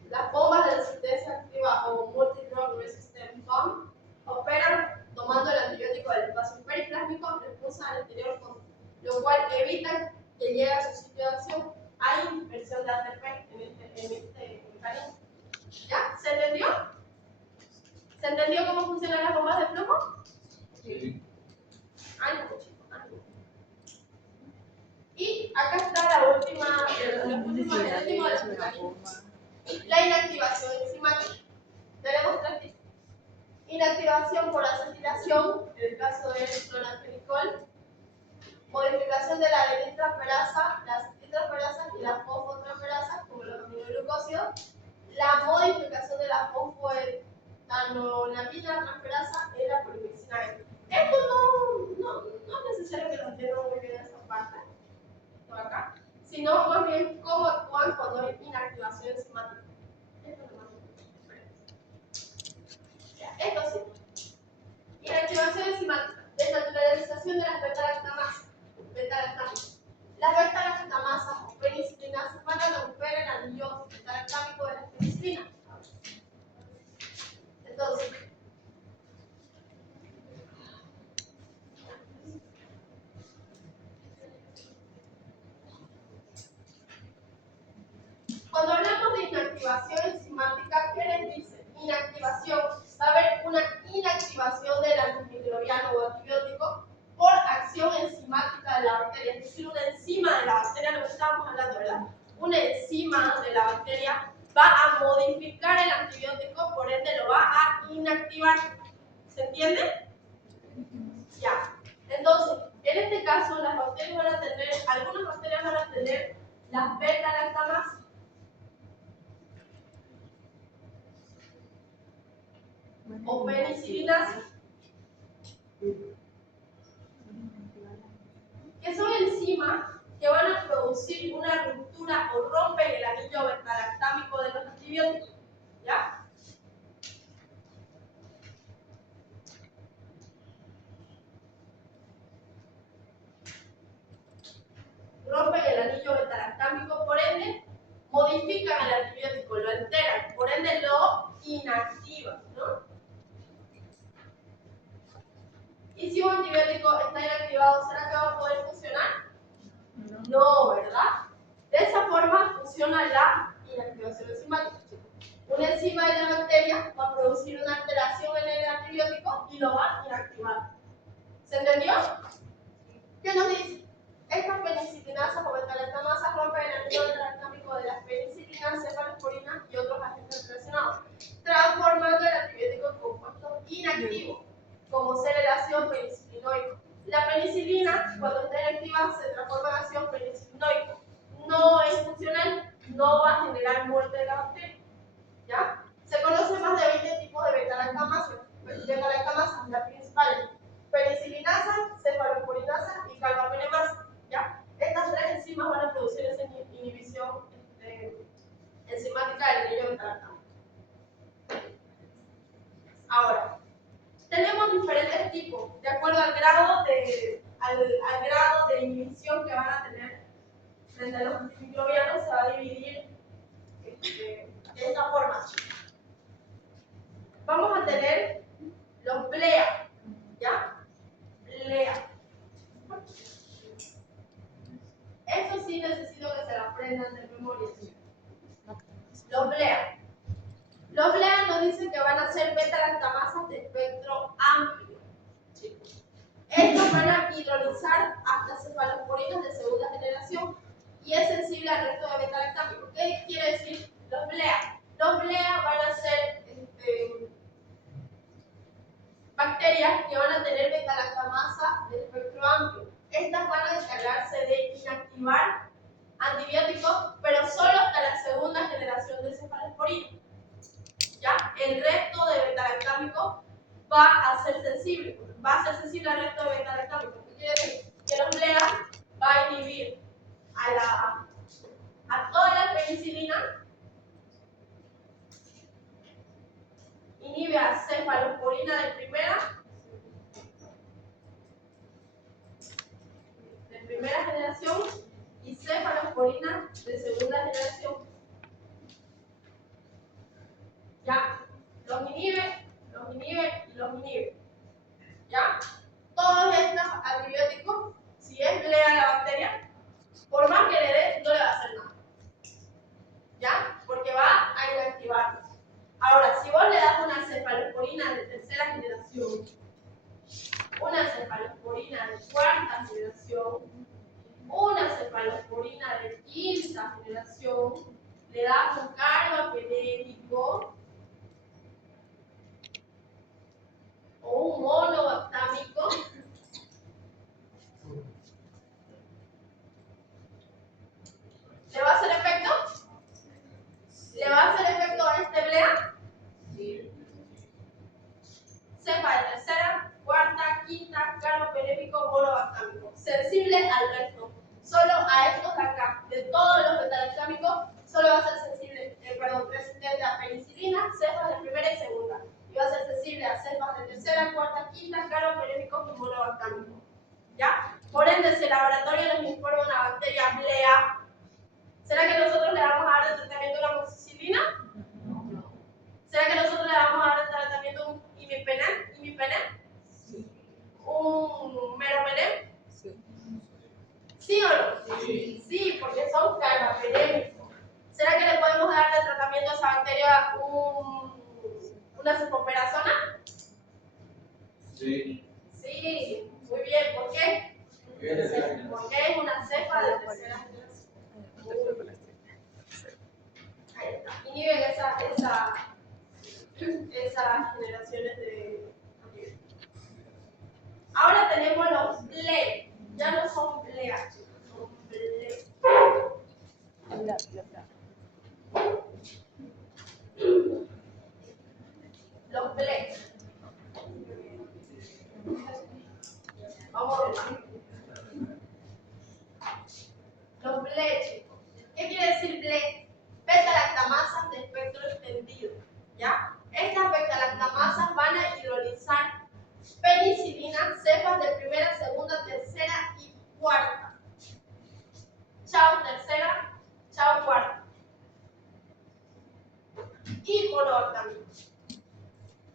Las bombas de resistencia activa o multi-drug resistant bomb operan tomando el antibiótico del espacio periplásmico, lo expulsan al exterior, lo cual evita que llegue a su sitio de acción. Hay dispersión de ATP en este mecanismo. ¿Ya? ¿Se entendió? ¿Se entendió cómo funcionan las bombas de flujo? Sí. Ánimo, chicos, ánimo. Y acá está la última, el último de los mecanismos. La inactivación enzimática. Tenemos tres tipos. Inactivación por acetilación, en el caso del clorantienicol. Modificación de la adeninotransferasa, las acetiltransferasas y las fosfotransferasas, como los aminoglucósidos. La modificación de la fosfoetanolamina transferasa es la polimexina E. Esto no es necesario que lo entiendan muy bien esa parte, esto acá, sino más bien cómo actúan cuando hay inactivación enzimática. Esto es lo más importante. Esto sí. Inactivación enzimática. Desnaturalización de las beta-lactamasas. Las beta-lactamasas o penicilinases van a romper el anillo beta-lactámico de la penicilina. Entonces, cuando hablamos de inactivación enzimática, ¿qué les dice? Inactivación. Va a haber una inactivación del antimicrobiano o antibiótico por acción enzimática de la bacteria, es decir, una enzima de la bacteria, lo que estábamos hablando, ¿verdad? Una enzima de la bacteria va a modificar el antibiótico, por ende lo va a inactivar. ¿Se entiende? Ya. Entonces, en este caso, las bacterias van a tener, algunas bacterias van a tener las beta-lactamasas. O penicilinases, que son enzimas que van a producir una ruptura o rompen el anillo beta-lactámico de los antibióticos. ¿Ya? Rompen el anillo beta-lactámico, por ende, modifican el antibiótico, lo alteran, por ende lo inactivan, ¿no? Y si un antibiótico está inactivado, ¿será que va a poder funcionar? No, ¿verdad? De esa forma funciona la inactivación enzimática. Una enzima de la bacteria va a producir una alteración en el antibiótico y lo va a inactivar. ¿Se entendió? ¿Qué nos dice? Estas penicilinasas o beta-lactamasas rompen el anillo beta-lactámico de las penicilinas, cefalosporinas y otros agentes relacionados, transformando el antibiótico en compuesto inactivo, como ser el ácido penicilinoico. La penicilina, cuando está inactiva, se transforma en ácido penicilinoico. No es funcional, no va a generar muerte de la bacteria. ¿Ya? Se conocen más de 20 tipos de beta-lactamasas. Beta-lactamasas, las principales: penicilinasa, cefalosporinasa y carbapenemasa. ¿Ya? Estas tres enzimas van a producir esa inhibición enzimática del anillo beta-lactámico. Ahora, tenemos diferentes tipos, de acuerdo al grado de inhibición que van a tener frente a los antimicrobianos. Se va a dividir de esta forma. Vamos a tener los BLEA, ¿ya? BLEA. Esto sí necesito que se lo aprendan de memoria. Los BLEA. Los BLEA nos dicen que van a ser beta-lactamasas de espectro amplio. Estos van a hidrolizar hasta cefalosporinas de segunda generación y es sensible al resto de beta-lactámicos. ¿Qué quiere decir los BLEA? Los BLEA van a ser bacterias que van a tener beta-lactamasa de espectro amplio. Estas van a encargarse de inactivar antibióticos, pero solo hasta la segunda generación de cefalosporina. ¿Ya? El resto de beta-lactámicos va a ser sensible al resto de beta-lactámicos. ¿Qué quiere decir? Que los BLEA va a inhibir a toda la penicilina, inhibe a cefalosporina de primera generación y cefalosporina de segunda generación. ¿Ya? Los inhibe y los inhibe. ¿Ya? Todos estos antibióticos, si es blea la bacteria, por más que le des, no le va a hacer nada. ¿Ya? Porque va a inactivarlo. Ahora, si vos le das una cefalosporina de tercera generación, una cefalosporina de cuarta generación, una cefalosporina de quinta generación, le das un carbapenémico o un monobactámico, ¿le va a hacer efecto? ¿Le va a hacer efecto a este blea? Cepa de tercera, cuarta, quinta, carbapenémico, monobactámico. Sensible al resto. Solo a estos de acá. De todos los betalascámicos, solo va a ser sensible, resistente a penicilina, cepas de primera y segunda. Y va a ser sensible a cepas de tercera, cuarta, quinta, carbapenémicos y monobactámicos. ¿Ya? Por ende, si el laboratorio nos informa una bacteria blea, ¿será que nosotros le vamos a dar de tratamiento una amoxicilina? ¿Será que nosotros le vamos a dar de tratamiento un imipenem? ¿Un meropenem? ¿Sí o no? Sí, porque son carbapenémicos. ¿Será que le podemos dar de tratamiento a esa bacteria una cefoperazona? Sí. Sí, muy bien. ¿Por qué? Porque es una cepa de tercera generación. Ahí está. Inhiben esas generaciones de antibióticos. Ahora tenemos los BLE. Ya no son BLEA, son BLE. Los BLE. Vamos a ver. Los BLE, chicos. ¿Qué quiere decir BLE? Beta-lactamasas de espectro extendido. ¿Ya? Estas beta-lactamasas van a hidrolizar penicilina, cepas de primera, segunda, tercera y cuarta. Chao tercera, chao cuarta. Y monobactámico.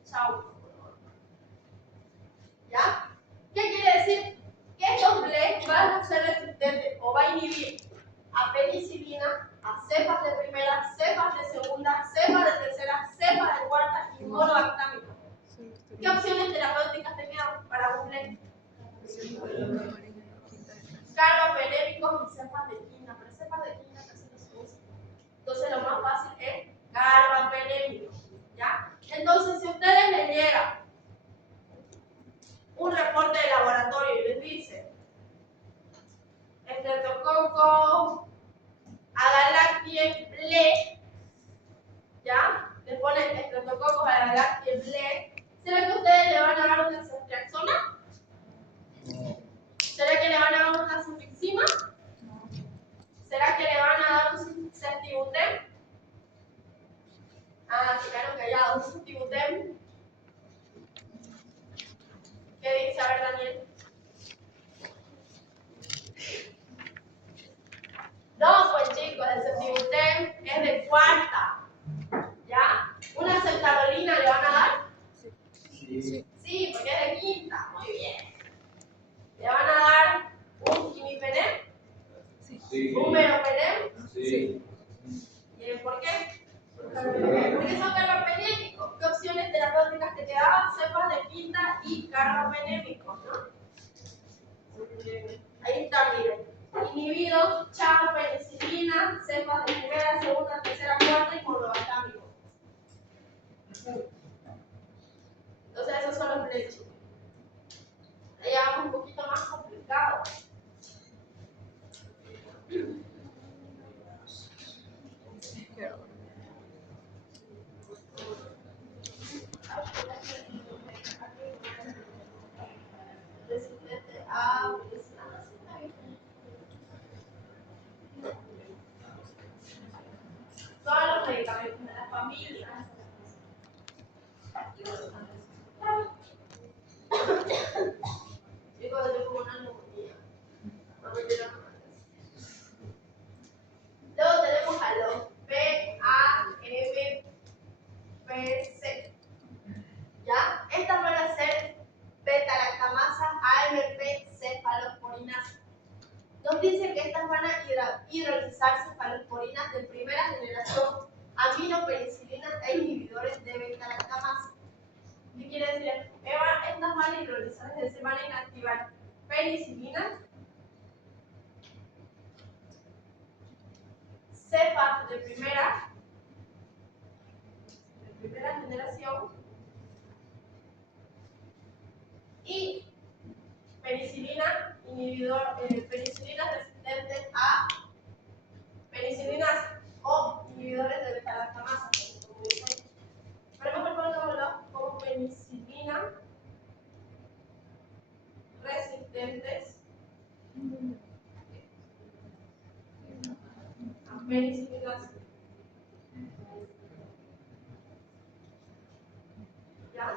Chao. ¿Ya? ¿Qué quiere decir? Que estos BLE van a ser resistentes o va a inhibir a penicilina, a cepas de primera, cepas de segunda, cepas de tercera, cepas de cuarta y monobactámico. ¿Qué opciones terapéuticas te quedan para un BLE? Carbapenémicos y cepas de quinta, pero cepas de quinta casi no se usan. Entonces lo más fácil es carbapenémico. ¿Ya? Entonces, si ustedes les llega un reporte de laboratorio y les dice Streptococcus agalactiae BLE, ¿ya? Les ponen Streptococcus agalactiae BLE, ¿será que ustedes le van a dar una ceftriaxona? ¿Será que le van a dar una sulfixima? ¿Será que le van a dar un ceftibutem? Ah, se quedaron callados, un ceftibutem. ¿Qué dice? A ver, Daniel. No, pues chicos, el ceftibutem es de cuarta. ¿Ya? ¿Una ceftarolina le van a dar? Sí. Sí, porque es de quinta. Muy bien. ¿Le van a dar un imipenem? Sí. ¿Un meropenem? Sí. ¿Y por qué? Porque son carbapenémicos. ¿Qué opciones terapéuticas te quedaban? Cepas de quinta y carbapenémicos, ¿no? Ahí está, miren. Inhibidos, chao, penicilina, cepas de primera, segunda, tercera, cuarta y monobactámicos. Entonces esos son los flechos. Ahí vamos un poquito más complicado. Resistente a penicilina. dice que estas van a hidrolizar cefalosporinas de primera generación, aminopenicilinas e inhibidores de beta-lactamasa. ¿Qué quiere decir? Estas van a hidrolizar, es decir, van a inactivar penicilinas, cepas de primera generación y penicilinas resistentes a penicilinas o inhibidores de beta-lactamasa. Pero mejor pongámoslo como penicilina resistentes a penicilinas. ¿Ya?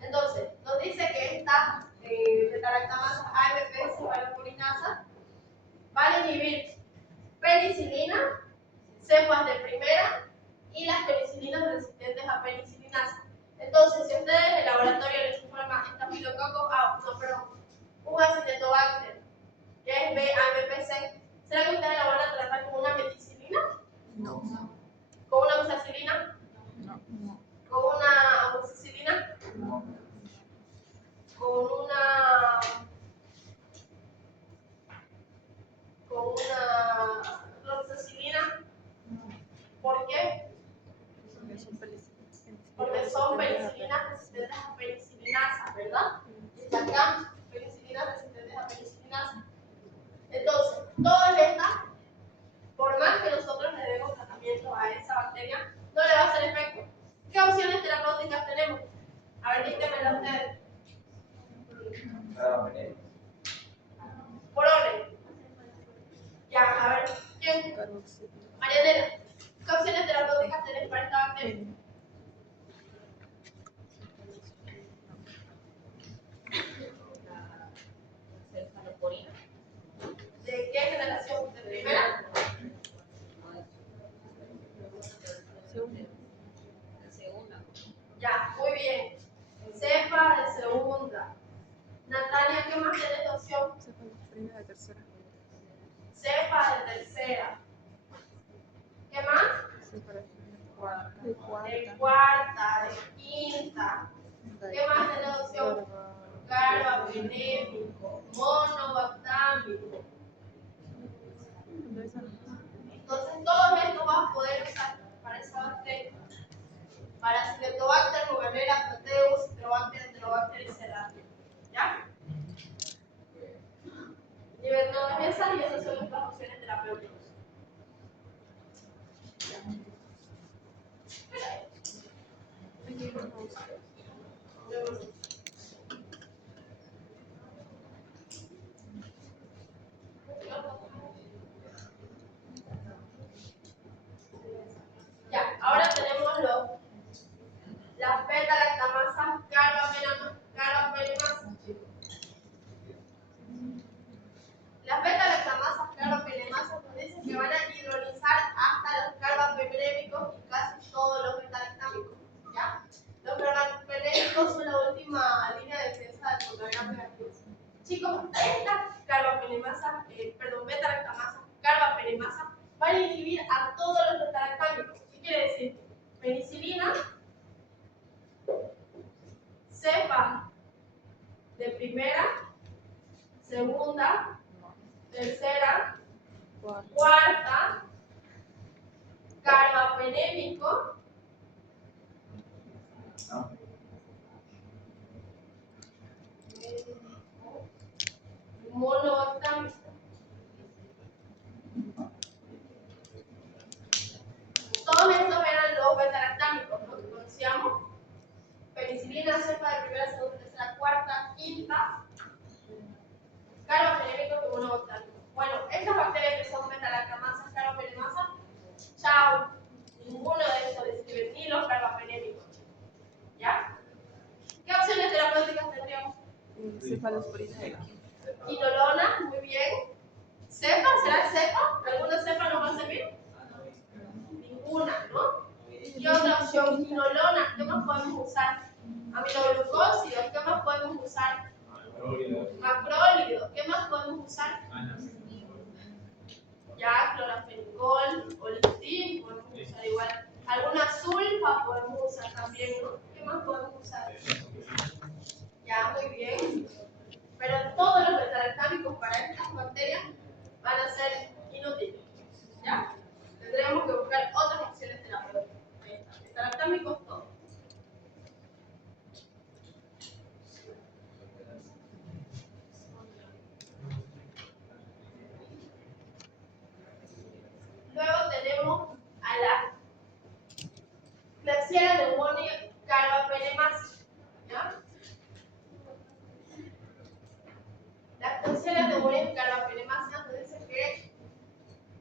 Entonces, nos dice que estas beta-lactamasas AMP cefalosporinasa van a inhibir penicilina, cepas de primera y las penicilinas resistentes a penicilinasa. Entonces, si ustedes en el laboratorio les informan estafilococos, un acinetobacter, que es BAMPC, ¿será que ustedes la van a tratar como una meticilina? No. ¿Con una oxacilina? No. ¿Con una amoxicilina? No. ¿Con una roxacilina? ¿Por qué? Porque son penicilinas resistentes a penicilinasa, ¿verdad? Está acá, penicilinas resistentes a penicilinasa. Entonces, todas estas, por más que nosotros le demos tratamiento a esa bacteria, no le va a hacer efecto. ¿Qué opciones terapéuticas tenemos? A ver, díganmela ustedes. Por orden. Ya, a ver, ¿quién? Marianela, ¿qué opciones terapéuticas tenés para esta bacteria? ¿De qué generación? ¿De primera? Ya, muy bien. Cepa de segunda. Natalia, ¿qué más tenés de opción? Cefalosporina de tercera. Cepa de tercera. ¿Qué más? Cefalosporina de cuarta. De cuarta, de quinta. ¿Qué más tenés de opción? Carbapenémico, monobactámico. Entonces, todo esto vas a poder usar para esa bacteria. Para Acinetobacter, Moganera, Proteus, Citrobacter, Enterobacter y Serratia. ¿Ya? Lleven todas esas y esas son nuestras opciones terapéuticas. Ya, ahora tenemos las beta-lactamasas carbapenemasas. Las beta-lactamasas carbapenemasas nos dicen que van a hidrolizar hasta los carbapenémicos y casi todos los beta-lactámicos. ¿Ya? Los carbapenémicos son la última línea de defensa del fotograma negativo. Chicos, estas beta-lactamasas carbapenemasas van a inhibir a todos los beta-lactámicos. ¿Qué quiere decir? Penicilina, cepa de primera, segunda, tercera, cuarta, carbapenémico, monobactámico. Todos estos eran los beta-lactámicos, ¿no? Que conocíamos. Penicilina, cepa de primera, segunda, tercera, cuarta, quinta, carbapenémico y monobactámico. Bueno, estas bacterias que son beta-lactamasas, carbapenemasas, chao, ninguno de estos describe ni los carbapenémicos. ¿Ya? ¿Qué opciones terapéuticas tendríamos? Cefalosporina de quinta. Quinolona, muy bien. ¿Cepa? ¿Será cepa? ¿Alguna cepa nos va a servir? Ninguna, ¿no? ¿Qué otra opción? Quinolona, ¿qué más podemos usar? Aminoglucósidos, ¿qué más podemos usar? ser inútil. ¿Ya? Tendremos que buscar otras opciones terapéuticas. Ahí está. Beta-lactámicos, todo. Luego tenemos a la Klebsiella pneumoniae carbapenemase. ¿Ya? La Klebsiella pneumoniae carbapenemase nos dice que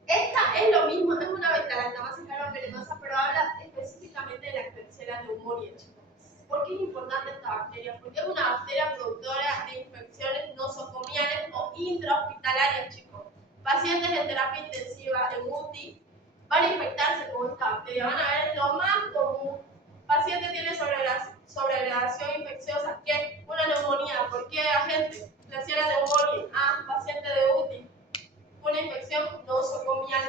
esta es lo mismo, es una beta-lactamasa carbapenemasa, pero habla específicamente de la Klebsiella pneumoniae, chicos. ¿Por qué es importante esta bacteria? Porque es una bacteria productora de infecciones nosocomiales o intrahospitalarias, chicos. Pacientes en terapia intensiva, en UTI, van a infectarse con esta bacteria. Van a ver lo más común. Paciente tiene sobregradación infecciosa, ¿qué? Una neumonía. ¿Por qué, agente? Klebsiella pneumoniae. Ah, paciente de UTI. Una infección nosocomial.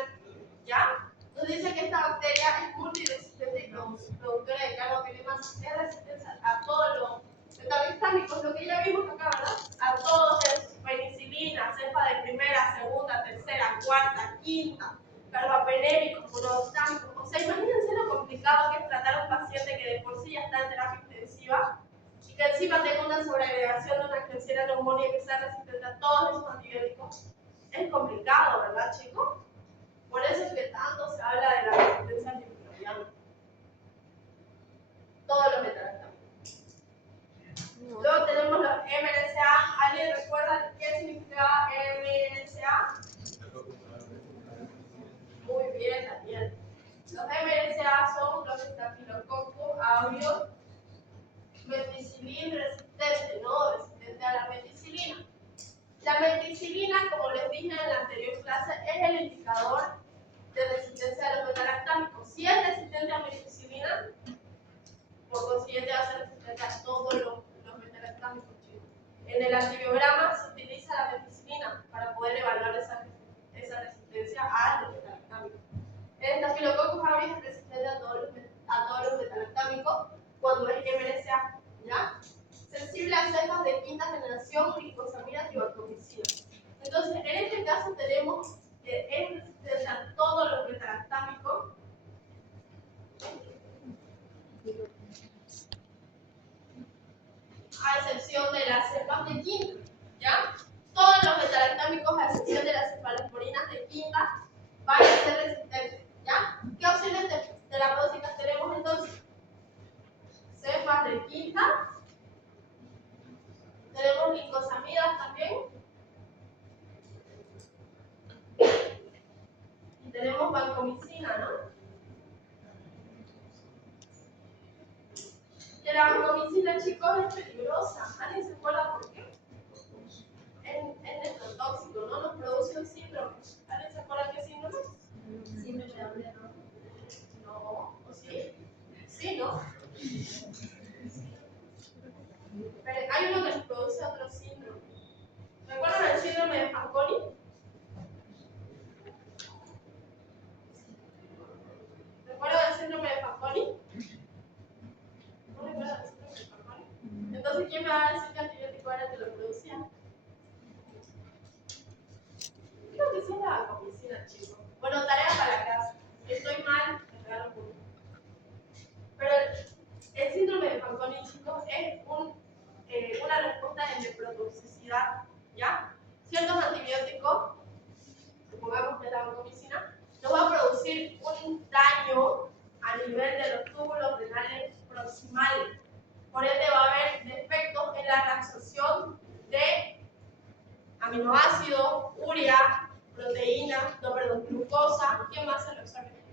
¿Ya? Nos dice que esta bacteria es multiresistente y productora de carbapenemasa. Es resistente a todos los beta-lactámicos, lo que ya vimos acá, ¿verdad? A todos esos. Penicilina, cepa de primera, segunda, tercera, cuarta, quinta, carbapenémicos, monodostámicos. O sea, imagínense lo complicado que es tratar a un paciente que de por sí ya está en terapia intensiva y que encima tenga una sobreagregación de una Klebsiella pneumoniae que sea resistente a todos esos antibióticos. Es complicado, ¿verdad, chicos? Por eso es que tanto se habla de la resistencia antimicrobiana. Todos los beta-lactámicos. Luego tenemos los MRSA. ¿Alguien recuerda qué significaba MRSA? Muy bien, Daniel. Los MRSA son los Staphylococcus aureus meticilin resistente, ¿no? Resistente a la meticilina. La meticilina, como les dije en la anterior clase, es el indicador de resistencia a los beta-lactámicos. Si es resistente a meticilina, por consiguiente va a ser resistente a todos los beta-lactámicos, chicos. En el antibiograma se utiliza la meticilina para poder evaluar esa resistencia a los beta-lactámicos. El Staphylococcus aureus es resistente a todos los beta-lactámicos cuando es MRSA, ¿ya? Sensible a cepas de quinta generación, glicosaminas y vancomicinas. Entonces, en este caso tenemos que es resistente a todos los beta-lactámicos, a excepción de las cepas de quinta, ¿ya? Todos los beta-lactámicos, a excepción de las cefalosporinas de quinta, van a ser resistentes, ¿ya? ¿Qué opciones terapéuticas tenemos entonces? Cepas de quinta. Tenemos glicosamidas también. Y tenemos vancomicina, ¿no? Que la vancomicina, chicos, es peligrosa. ¿Alguien se acuerda por qué? Es nefrotóxico, ¿no? Nos produce un síndrome. ¿Alguien se acuerda qué síndrome es? Síndrome de hambre, No, ¿o sí? Sí, ¿no? Pero hay uno que nos produce otro síndrome. ¿Recuerdan el síndrome de Fanconi? ¿Recuerdan el síndrome de Fanconi? ¿No recuerdan el síndrome de Fanconi? Entonces, ¿quién me va a decir qué antibiótico era el que lo producía? Creo que sí es la vancomicina, chicos. Bueno, tarea para la casa. Si estoy mal, me regalo punto. Pero el síndrome de Fanconi, chicos, es una respuesta de nephrotoxicidad, ¿ya? Ciertos antibióticos, supongamos que es la vancomicina, nos va a producir un daño a nivel de los túbulos renales proximales. Por ende va a haber defectos en la reabsorción de aminoácidos, urea, proteína, glucosa. ¿Quién más se lo absorbe?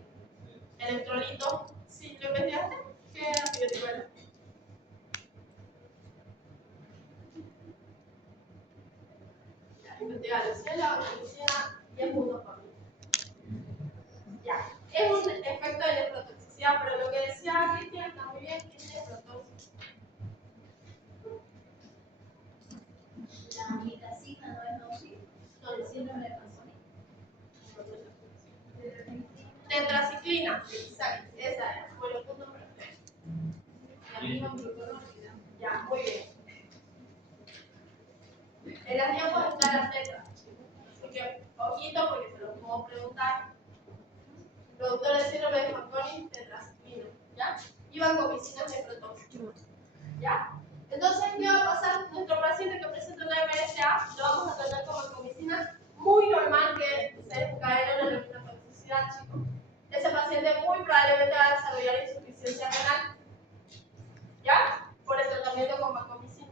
Electrolitos. ¿Sí lo investigaste? ¿Qué antibiótico era? Investigar, si es la vancomicina, 10 puntos por mí. Ya, es un efecto de nefrotoxicidad, pero lo que decía Cristian está muy bien, ¿qué es nefrotoxicidad? La mitacina no es nociva. No, El síndrome de Fanconi. tetraciclina, exacto, esa era, bueno, punto perfecto. La misma glucorónica. Ya, muy bien. En las diapos está la tetra, así que ojito porque doctor de síndrome de Fanconi, tetraciklina, ¿ya? Y vancomicinas necrotóxicas, ¿ya? Entonces, ¿qué va a pasar? Nuestro paciente que presenta una MSA lo vamos a tratar con vancomicina muy normal que se desencadene una neumatotoxicidad, chicos. Ese paciente muy probablemente va a desarrollar insuficiencia renal, ¿ya? Por el tratamiento con vancomicina.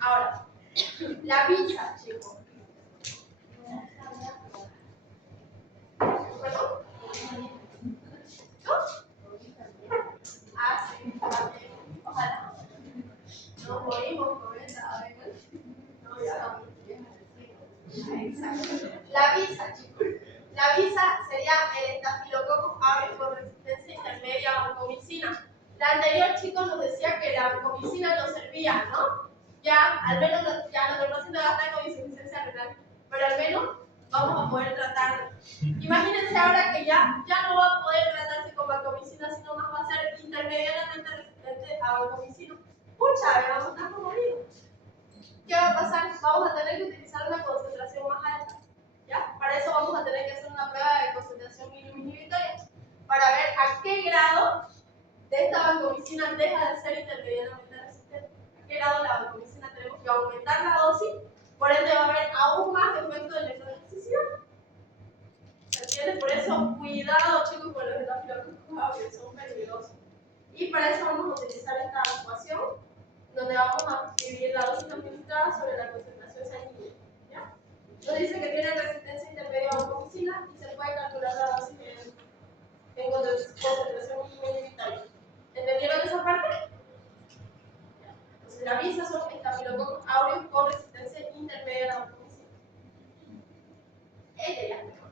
Ahora, la visa, chicos. ¿Perdón? ¿No? Ah, sí, también. Ojalá. Nos morimos con esa, ¿verdad? No, ya estamos viejas. Exacto. La visa, chicos. La visa sería el estafilococcus aureus con resistencia intermedia a vancomicina. La anterior, chicos, nos decía que la vancomicina nos servía, ¿no? Ya, al menos, ya nuestro paciente va a estar con insuficiencia renal, pero al menos vamos a poder tratarlo. Imagínense ahora que ya no va a poder tratarse con vancomicina, sino más va a ser intermediariamente resistente a vancomicina. Pucha, vamos a estar como vivos. ¿Qué va a pasar? Vamos a tener que utilizar una concentración más alta. ¿Ya? Para eso vamos a tener que hacer una prueba de concentración mínima inhibitoria para ver a qué grado de esta vancomicina deja de ser intermediariamente resistente. A qué grado la vancomicina tenemos que aumentar la dosis, por ende va a haber aún más efecto de nefrotoxicidad. ¿Se entiende? Por eso, cuidado, chicos, con los estafilococcus aureus, son peligrosos. Y para eso vamos a utilizar esta ecuación, donde vamos a dividir la dosis administrada sobre la concentración sanguínea. ¿Ya? Nos dice que tiene resistencia intermedia a vancomicina y se puede calcular la dosis en concentración inhibitoria. ¿Entendieron esa parte? Entonces, la visa son estafilococcus aureus con resistencia intermedia a la vancomicina. Esta es la mejor.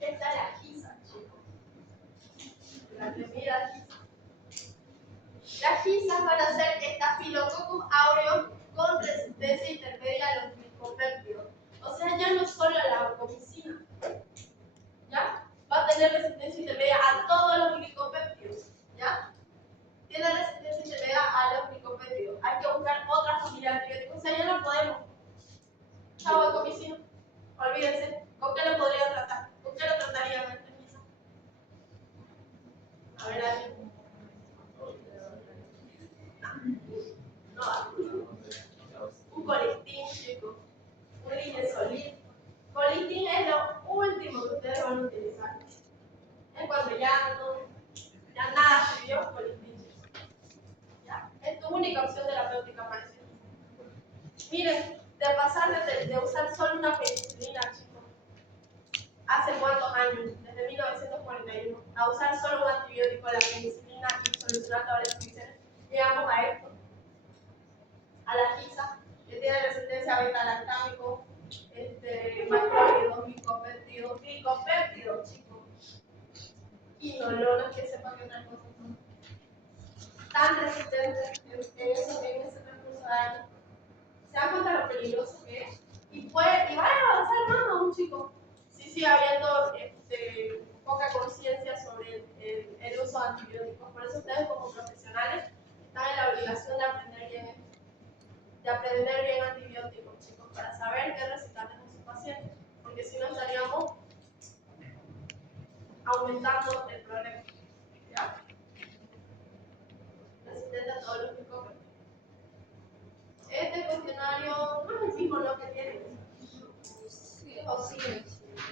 Esta es la GISA, chicos. La primera GISA. Las GISAs van a ser estafilococcus aureus con resistencia intermedia a los glicopéptidos. O sea, ya no solo a la vancomicina, ¿ya? Va a tener resistencia intermedia a todos los glicopéptidos, ¿ya? Tiene resistencia intermedia a los glicopéptidos. Hay que buscar otra familia de antibióticos. O sea, ya no podemos. Chao, vancomicina. Olvídense. ¿Con qué lo podría tratar? ¿Con qué lo tratarían en esta GISA? A ver, alguien. No, un colistín, chicos. Un linezolid. Colistín es lo último que ustedes van a utilizar. Es cuando ya nada sirvió, colistín, chicos. ¿Ya? Es tu única opción terapéutica para eso. Miren, de pasar de usar solo una penicilina, chicos, ¿hace cuántos años? Desde 1941. A usar solo un antibiótico, la penicilina, y solucionar todas las infecciones. Llegamos a esto. A la GISA, que tiene resistencia a beta-lactámico, macrólidos, glicopéptidos, chicos, inolonas, que sepan que otras cosas son tan resistentes en ese recurso de años. ¿Se dan cuenta lo peligroso que es? Y va a avanzar más aún, chicos. Sí, sigue habiendo poca conciencia sobre el uso de antibióticos. Por eso ustedes como profesionales están en la obligación de aprender bien esto. De aprender bien antibióticos, chicos, para saber qué recetarles a sus pacientes, porque si no estaríamos aumentando el problema. ¿Ya? Resistente a todos los glicopéptidos. Este cuestionario no es el mismo lo que tiene. Sí. ¿O sí?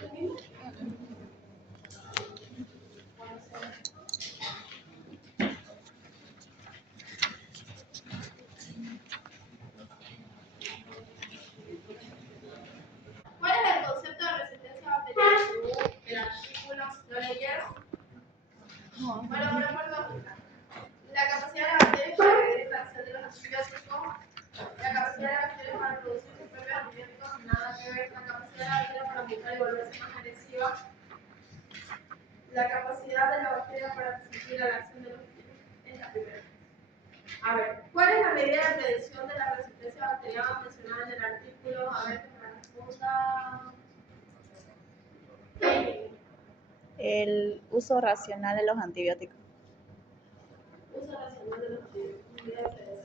¿El mismo? Bueno, sí. ¿Cuál es el concepto de resistencia bacteriana según el artículo? ¿Lo leyeron? No. Bueno, perdón. La capacidad de la bacteria para prevenir la acción de los antibióticos, la capacidad de la bacteria para producir sus propios antibióticos, nada que ver, la capacidad de la bacteria para mutar y volverse más agresiva, la capacidad de la bacteria para resistir a la acción de los virus, es la primera. A ver, ¿cuál es la medida de prevención de la resistencia bacteriana mencionada en el artículo? A ver, que me responda. El uso racional de los antibióticos. nivel de los antibióticos.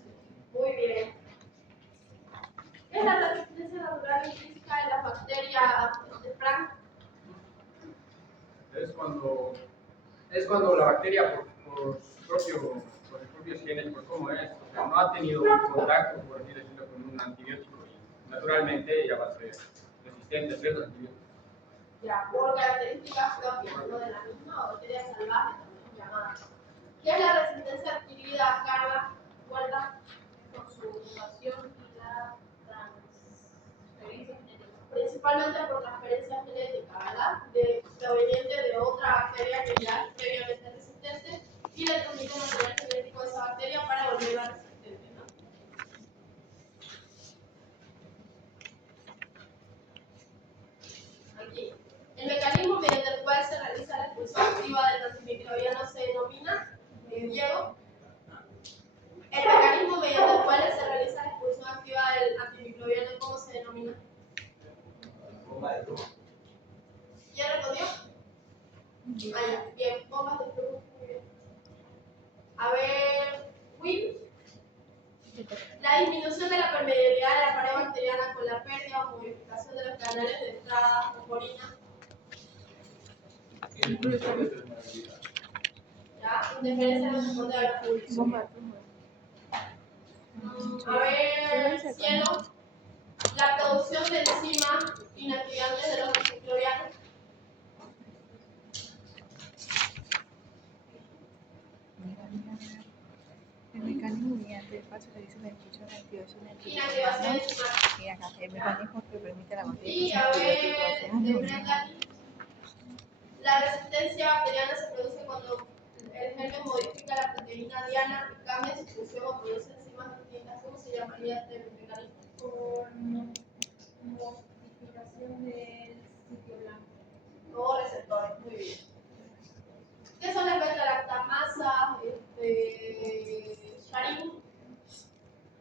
Muy bien. ¿Qué es la resistencia natural y física de las bacterias, Frank? Es cuando la bacteria por sus propios genes, por cómo es, o sea, no ha tenido un contacto, por así decirlo, con un antibiótico y naturalmente ella va a ser resistente a ciertos antibióticos. Ya, por características propias, ¿no? De la misma bacteria salvaje, también llamada. ¿Qué es la resistencia adquirida, Carla? ¿Recuerda? Con su mutación y la transferencia genética. Principalmente por transferencia genética, ¿verdad? Proveniente de otra bacteria que ya es previamente resistente y le transmite material genético a esa bacteria para volverla resistente, ¿no? Aquí. El mecanismo mediante el cual se realiza la expulsión activa del antimicrobiano se denomina, Diego. El mecanismo mediante el cual se realiza la expulsión activa del antimicrobiano, ¿cómo se denomina? ¿Quién respondió? Ah, ya. Bien, bombas de flujo. Muy bien. A ver, Will. La disminución de la permeabilidad de la pared bacteriana con la pérdida o modificación de los canales de entrada o porina. ¿Ya? Interferencia no responde a la publicación. Bomba de flujo. A ver, cielo. La producción de enzimas inactivantes de los antimicrobianos. El mecanismo mediante el cual se realiza la expulsión de antibióticos Inactivación enzimática. y acá el mecanismo que permite a la bacteria Y a ver, la resistencia bacteriana se produce cuando el germen modifica la proteína diana y cambia su función o produce enzimas distintas. ¿Cómo se llamaría este mecanismo? Por modificación del sitio blanco. O receptores, muy bien. ¿Qué son las beta-lactamasas, Sharin?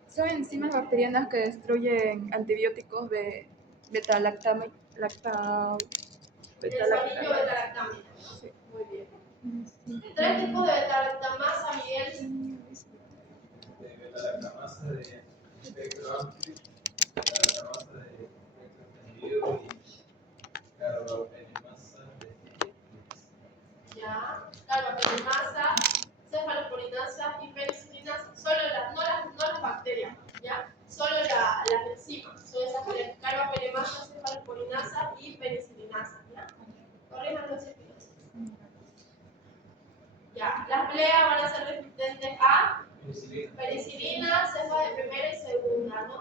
Son enzimas bacterianas que destruyen antibióticos de beta-lactamina. El anillo beta-lactamina. Sí. Muy bien. Tres tipos de beta-lactamasa, Miguel. De beta-lactamasa de espectro amplio, beta-lactamasa de espectro extendido y carbapenemasa de Ya. Carbapenemasa, cefalosporinasa y penicilinasa. Solo no las bacterias, ¿ya? Solo las enzimas. Son esas tres. Carbapenemasa, cefalosporinasa y penicilinasa, ¿ya? Corrijan los círculos. Ya. Las pleas van a ser resistentes a penicilina, cepas de primera y segunda, ¿no?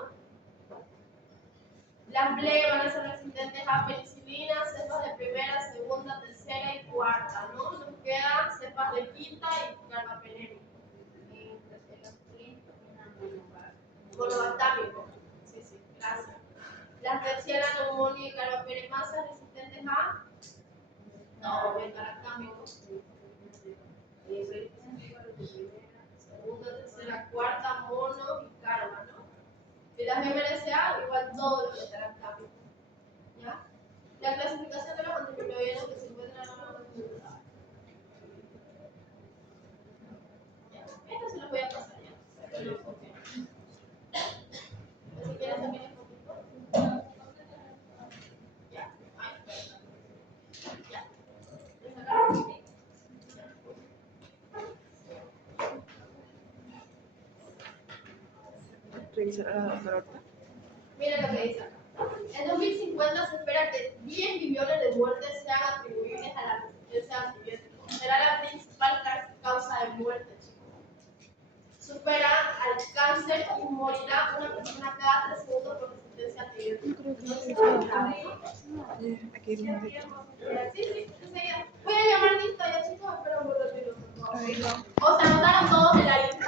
Las ble van a ser resistentes a penicilina, cepas de primera, segunda, tercera y cuarta, ¿no? Nos quedan cepas de quinta y carbapenémico. Monobactámico. Sí, sí, gracias. Las tercieras neumonía y carbapenemasa resistentes a beta-lactámico. Segunda, tercera, cuarta, mono y carba, ¿no? Y las MRSA igual todo lo que estará en cambio. ¿Ya? La clasificación de los antimicrobianos que se encuentran en la naturaleza. Esto se los voy a pasar ya. Si quieres también un poquito. Ya. Ya. ¿Me sacaron? Revisar a la doctora. Miren lo que dice acá. En 2050 se espera que 10 millones de muertes sean atribuibles a la resistencia a antibióticos. Será la principal causa de muerte, chicos. Supera al cáncer y morirá una persona cada 3 segundos por resistencia a antibióticos. Entonces, es grave, ¿no? Aquí hay un montón. Sí, sí, enseguida. Voy a llamar lista ya, chicos, espero un ratito. Ahí va. O sea, anotaron todos en la lista.